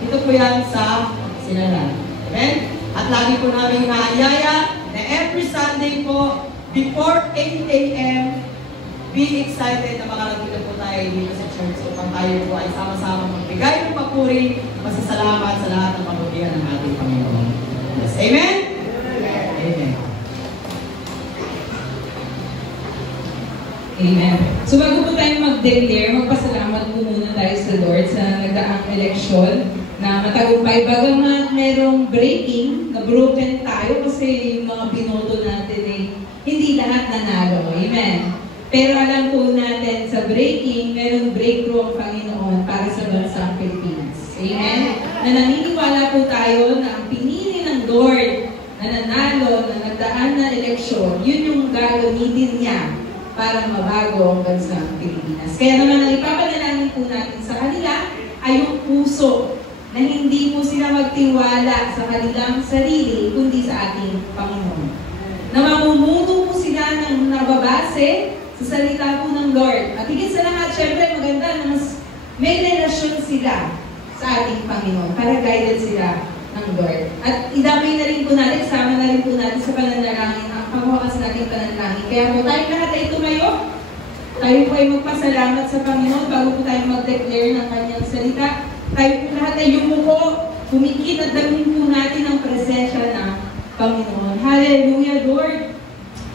Dito po yan sa Sinanan. Amen? At lagi po namin inaanyaya na every Sunday po, before 8 a.m., be excited na makarating po tayo dito sa church upang tayo po ay sama-sama magbigay ng papuri, masasalamat sa lahat ng kabutihan ng ating Panginoon. Yes. Amen? Amen. Amen. So bago po tayo mag-declare, magpasalamat po muna tayo sa Lord sa nagdaang eleksyon na matagumpay. Bagamat merong breaking, na-broken tayo kasi yung mga binoto natin ay hindi lahat nanalo. Amen. Pero alam po natin sa breaking, merong breakthrough ang Panginoon para sa bansang Pilipinas. Amen? Na naniniwala po tayo na ang pinili ng Lord na nanalo, na nagdaan na eleksyon, yun yung gagamitin niya para mabago ang bansang Pilipinas. Kaya naman ang ipapanalangin po natin sa kanila ay yung puso na hindi po sila magtiwala sa kanilang sarili, kundi sa ating Panginoon. Na mamumuno po sila ng nababase sa salita po ng Lord. At higit sa lahat, syempre maganda na mas may relasyon sila sa ating Panginoon para guided sila ng Lord. At idamay na rin po natin, sama na rin po natin sa pananalangin, ang pagwakas natin pananalangin. Kaya po tayo lahat ay tumayo. Tayo po ay magpasalamat sa Panginoon bago po tayo mag-declare ng kanyang salita. Tayo po lahat ay yumuko, humikit at dalhin po natin ang presensya ng Panginoon. Hallelujah, Lord!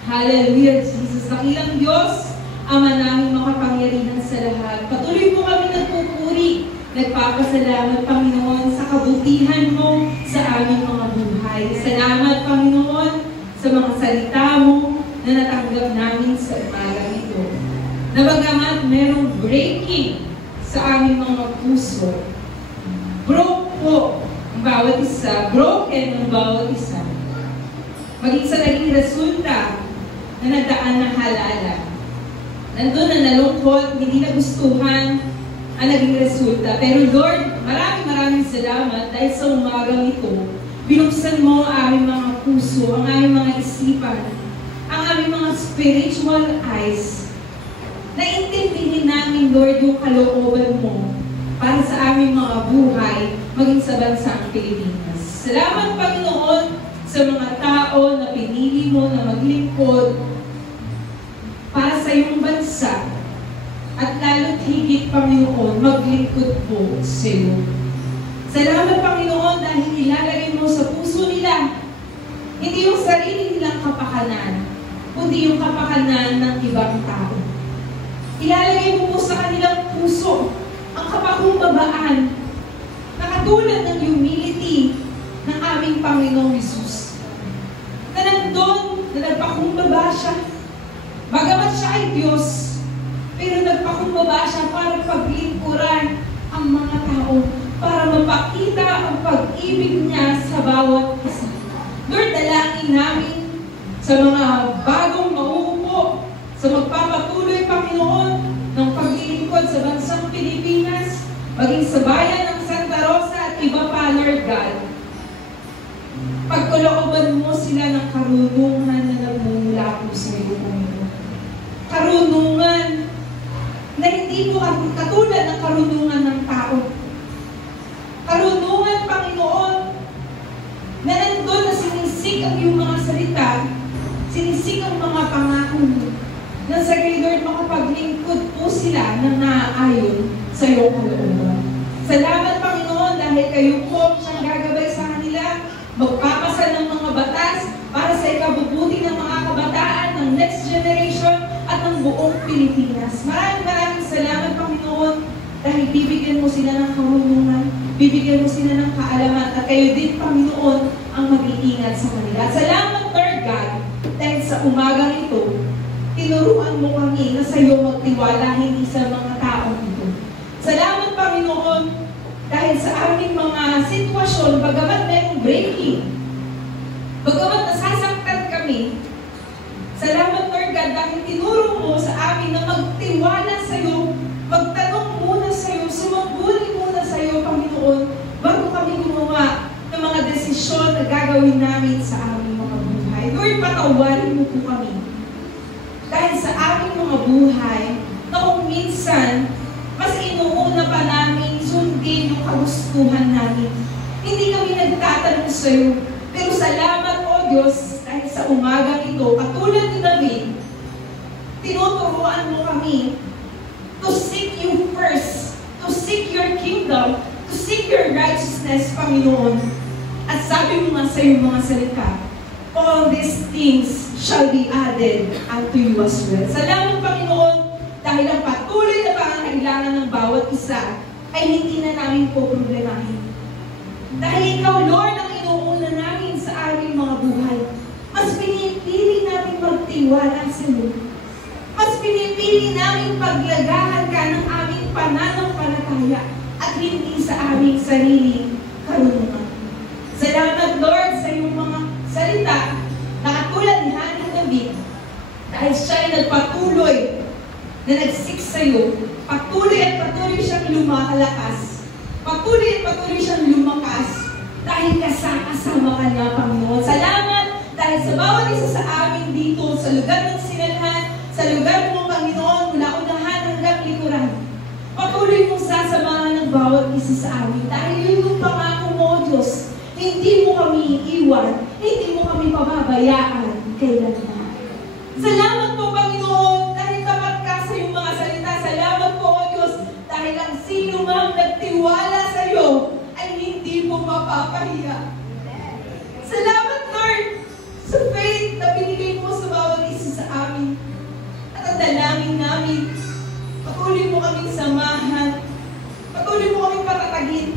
Hallelujah, Jesus. Dakilang Diyos, Ama namin makapangyarihan sa lahat. Patuloy po kami nagpupuri, nagpapasalamat, Panginoon, sa kabutihan mo sa aming mga buhay. Salamat, Panginoon, sa mga salita mo na natanggap namin sa umagang ito. Na bagamat merong breaking sa aming mga puso, broke po ang bawat isa, broken ang bawat isa. Maging sa naging resulta na nagdaan ng halala. Nandun na nalungkot, hindi nagustuhan ang naging resulta. Pero Lord, maraming salamat dahil sa umagang ito, binuksan mo ang aming mga puso, ang aming mga isipan, ang aming mga spiritual eyes. Naintindihin namin, Lord, yung kalooban mo para sa aming mga buhay, maging sa bansang Pilipinas. Salamat, Panginoon, sa mga tao na pinili mo na maglingkod para sa iyong bansa at lalo't higit, Panginoon, maglingkod po sa iyo. Salamat, Panginoon, dahil ilalagay mo sa puso nila hindi yung sarili nilang kapakanan, kundi yung kapakanan ng ibang tao. Ilalagay mo po sa kanilang puso ang kapakumbabaan na katulad ng humility ng aming Panginoong Jesus. Na nandun, na nagpakumbaba siya. Bagamat siya ay Diyos, pero nagpakumbaba siya para paglingkuran ang mga tao, para mapakita ang pag-ibig niya sa bawat isa. Lord, dalangin namin sa mga bagong mauupo, sa magpapatuloy, Panginoon, ng paglilingkod sa bansang Pilipinas, maging sa bayan ng Santa Rosa at iba pa, Lord God. Pagkalooban mo sila ng karunungan na nagmumula po sa iyo, Panginoon. Karunungan na hindi po katulad ng karunungan ng tao. Karunungan, Panginoon, na nandun na sinisik ang iyong mga salita, sinisik ang mga pangako mo, na sa Lord makapaglingkod po sila na naaayon sa iyong kalooban. Salamat, Panginoon, dahil kayo po siyang gagabay sa kanila, magpapasa ng mga batas para sa ikabubuti ng mga kabataan, ng next generation, at ng buong Pilipinas. Maraming salamat, Panginoon, dahil bibigyan mo sila ng karunungan, bibigyan mo sila ng kaalaman, at kayo din, Panginoon, ang mag-iingat sa kanila. Salamat, Lord God, dahil sa umagang ito, tinuruan mo kami na sa iyo magtiwala, hindi sa mga taong ito. Salamat, Panginoon, dahil sa aming mga sitwasyon, bagamat mayroong breaking, bagamat nasasaktan kami, salamat, Lord God, dahil tinuro mo sa amin na magtiwala sa iyo, magtanong muna sa iyo, sumagbuli muna sa iyo, Panginoon, bago kami gumawa ng mga desisyon na gagawin namin sa aming mga buhay. Lord, Lord, patawarin mo po kami. Dahil sa aming mga buhay, na kung minsan, mas inuuna pa namin sundin yung kagustuhan namin. Hindi kami nagtatanong sa iyo. Pero salamat o Diyos, dahil sa umagang ito, katulad ni David, tinuturuan mo kami to seek you first, to seek your kingdom, to seek your righteousness, Panginoon. At sabi mo nga sa iyong mga salita, all these things shall be added unto you as well. Salamat, Panginoon, dahil ang patuloy na pangangailangan ng bawat isa ay hindi na namin po problemahin. Dahil Ikaw, Lord, ang inuuna namin sa aming mga buhay. Mas pinipili namin magtiwala sa iyo. Mas pinipili namin paglagahan ka ng aming pananampalataya at hindi sa aming sarili karunungan. Salamat, Lord, sa iyong mga salita na katulad ni Haring David, dahil siya ay nagpatuloy na nagsik sa iyo, patuloy at patuloy siyang lumalakas, patuloy at patuloy siyang lumakas dahil kasama ka niya, Panginoon. Salamat dahil sa bawat isa sa amin dito, sa lugar ng sinalhan, sa lugar mo, Panginoon, mula unahan hanggang likuran. Patuloy mong sasamahan ng bawat isa sa amin dahil yun yung pangako mo, Diyos. Hindi mo kami iiwan, hindi mo kami pababayaan kailanman. Salamat po, Panginoon, dahil tapat ka sa iyong mga salita. Salamat po, O Diyos, dahil ang sino mang nagtiwala sa iyo ay hindi mo mapapahiya. Salamat, Lord, sa faith na binigay mo sa bawat isa sa amin. At ang dalangin namin, patuloy mo kaming samahan, patuloy mo kaming patatagin,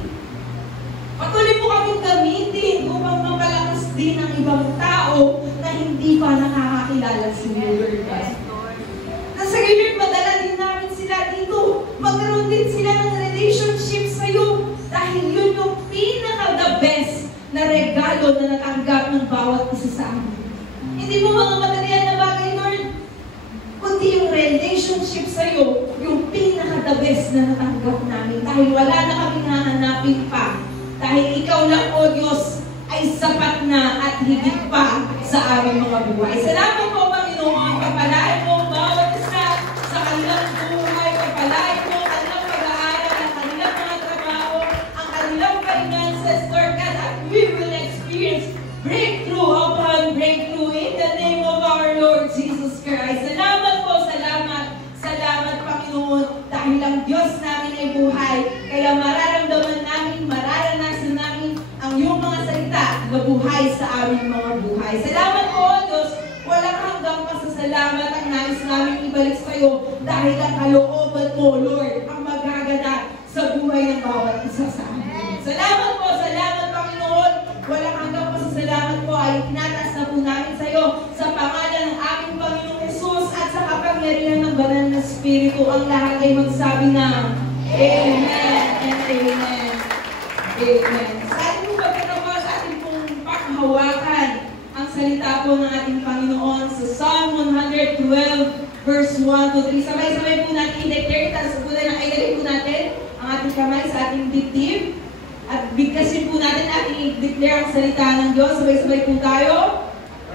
patuloy mo kaming gamitin upang mapalakas din ang ibang tao na hindi pa nakakakilala sa iyo, Lord God. Nasa ngayon, madala din namin sila dito. Magkaroon din sila ng relationship sa iyo dahil yun yung pinaka-the best na regalo na natanggap ng bawat isa sa amin. Hindi mo mga material na bagay, Lord, kundi yung relationship sa iyo, yung pinaka-the best na natanggap namin dahil wala na kami hahanapin pa. Dahil ikaw lang, O Diyos, ay sapat na at higit pa sa aming mga buhay. Salamat po, Panginoon. Kapalain mo bawat isa sa kanilang buhay. Kapalain mo ang kanilang pag-aaral, ang kanilang mga trabaho, ang kanilang finances, Lord God, at we will experience breakthrough upon breakthrough in the name of our Lord Jesus Christ. Salamat po, salamat. Salamat, Panginoon, dahil ang Diyos namin ay buhay. Kaya mararamdaman namin, mararanasan namin ang iyong mga salita na buhay sa aming mga buhay. Salamat po, Diyos. Walang hanggang pasasalamat ang nais namin ibalik sa iyo dahil ang kalooban mo, Lord, ang magaganap sa buhay ng bawat isa sa amin. Salamat po, salamat, Panginoon. Walang hanggang pasasalamat po ay tinataas na po namin sa iyo sa pangalan ng aming Panginoong Jesus at sa kapangyarihan ng banal na Espiritu. Ang lahat ay magsabi ng Amen and Amen. Amen. Sa ating pong pagkatawa, sa ating pong paghawakan ang salita po ng ating Panginoon sa Psalm 112 verse 1 to 3. Sabay-sabay po natin i-declare, tapos po na ilagay po natin ang ating kamay sa ating dibdib. At bigkasin po natin ating i-declare ang salita ng Diyos. Sabay-sabay po tayo.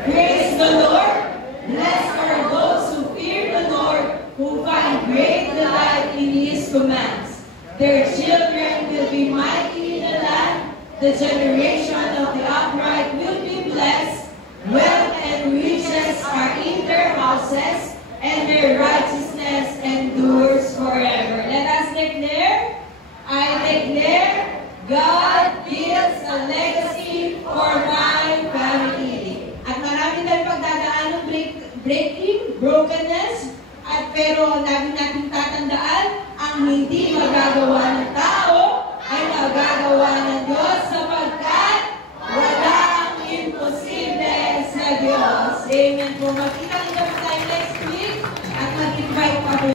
Praise the Lord! Blessed are those who fear the Lord, who find great delight in His commands. Their children will be mighty in the land. The generation of the upright will be blessed. Wealth and riches are in their houses, and their righteousness endures forever. Let us declare, I declare, God builds a legacy for my family. At marami tayong pagdadaan ng breaking, brokenness, at pero lagi natin tatandaan, ang hindi magagawa ng tao ay magagawa ng Diyos sapagkat walang imposible sa Diyos. Amen po. Makita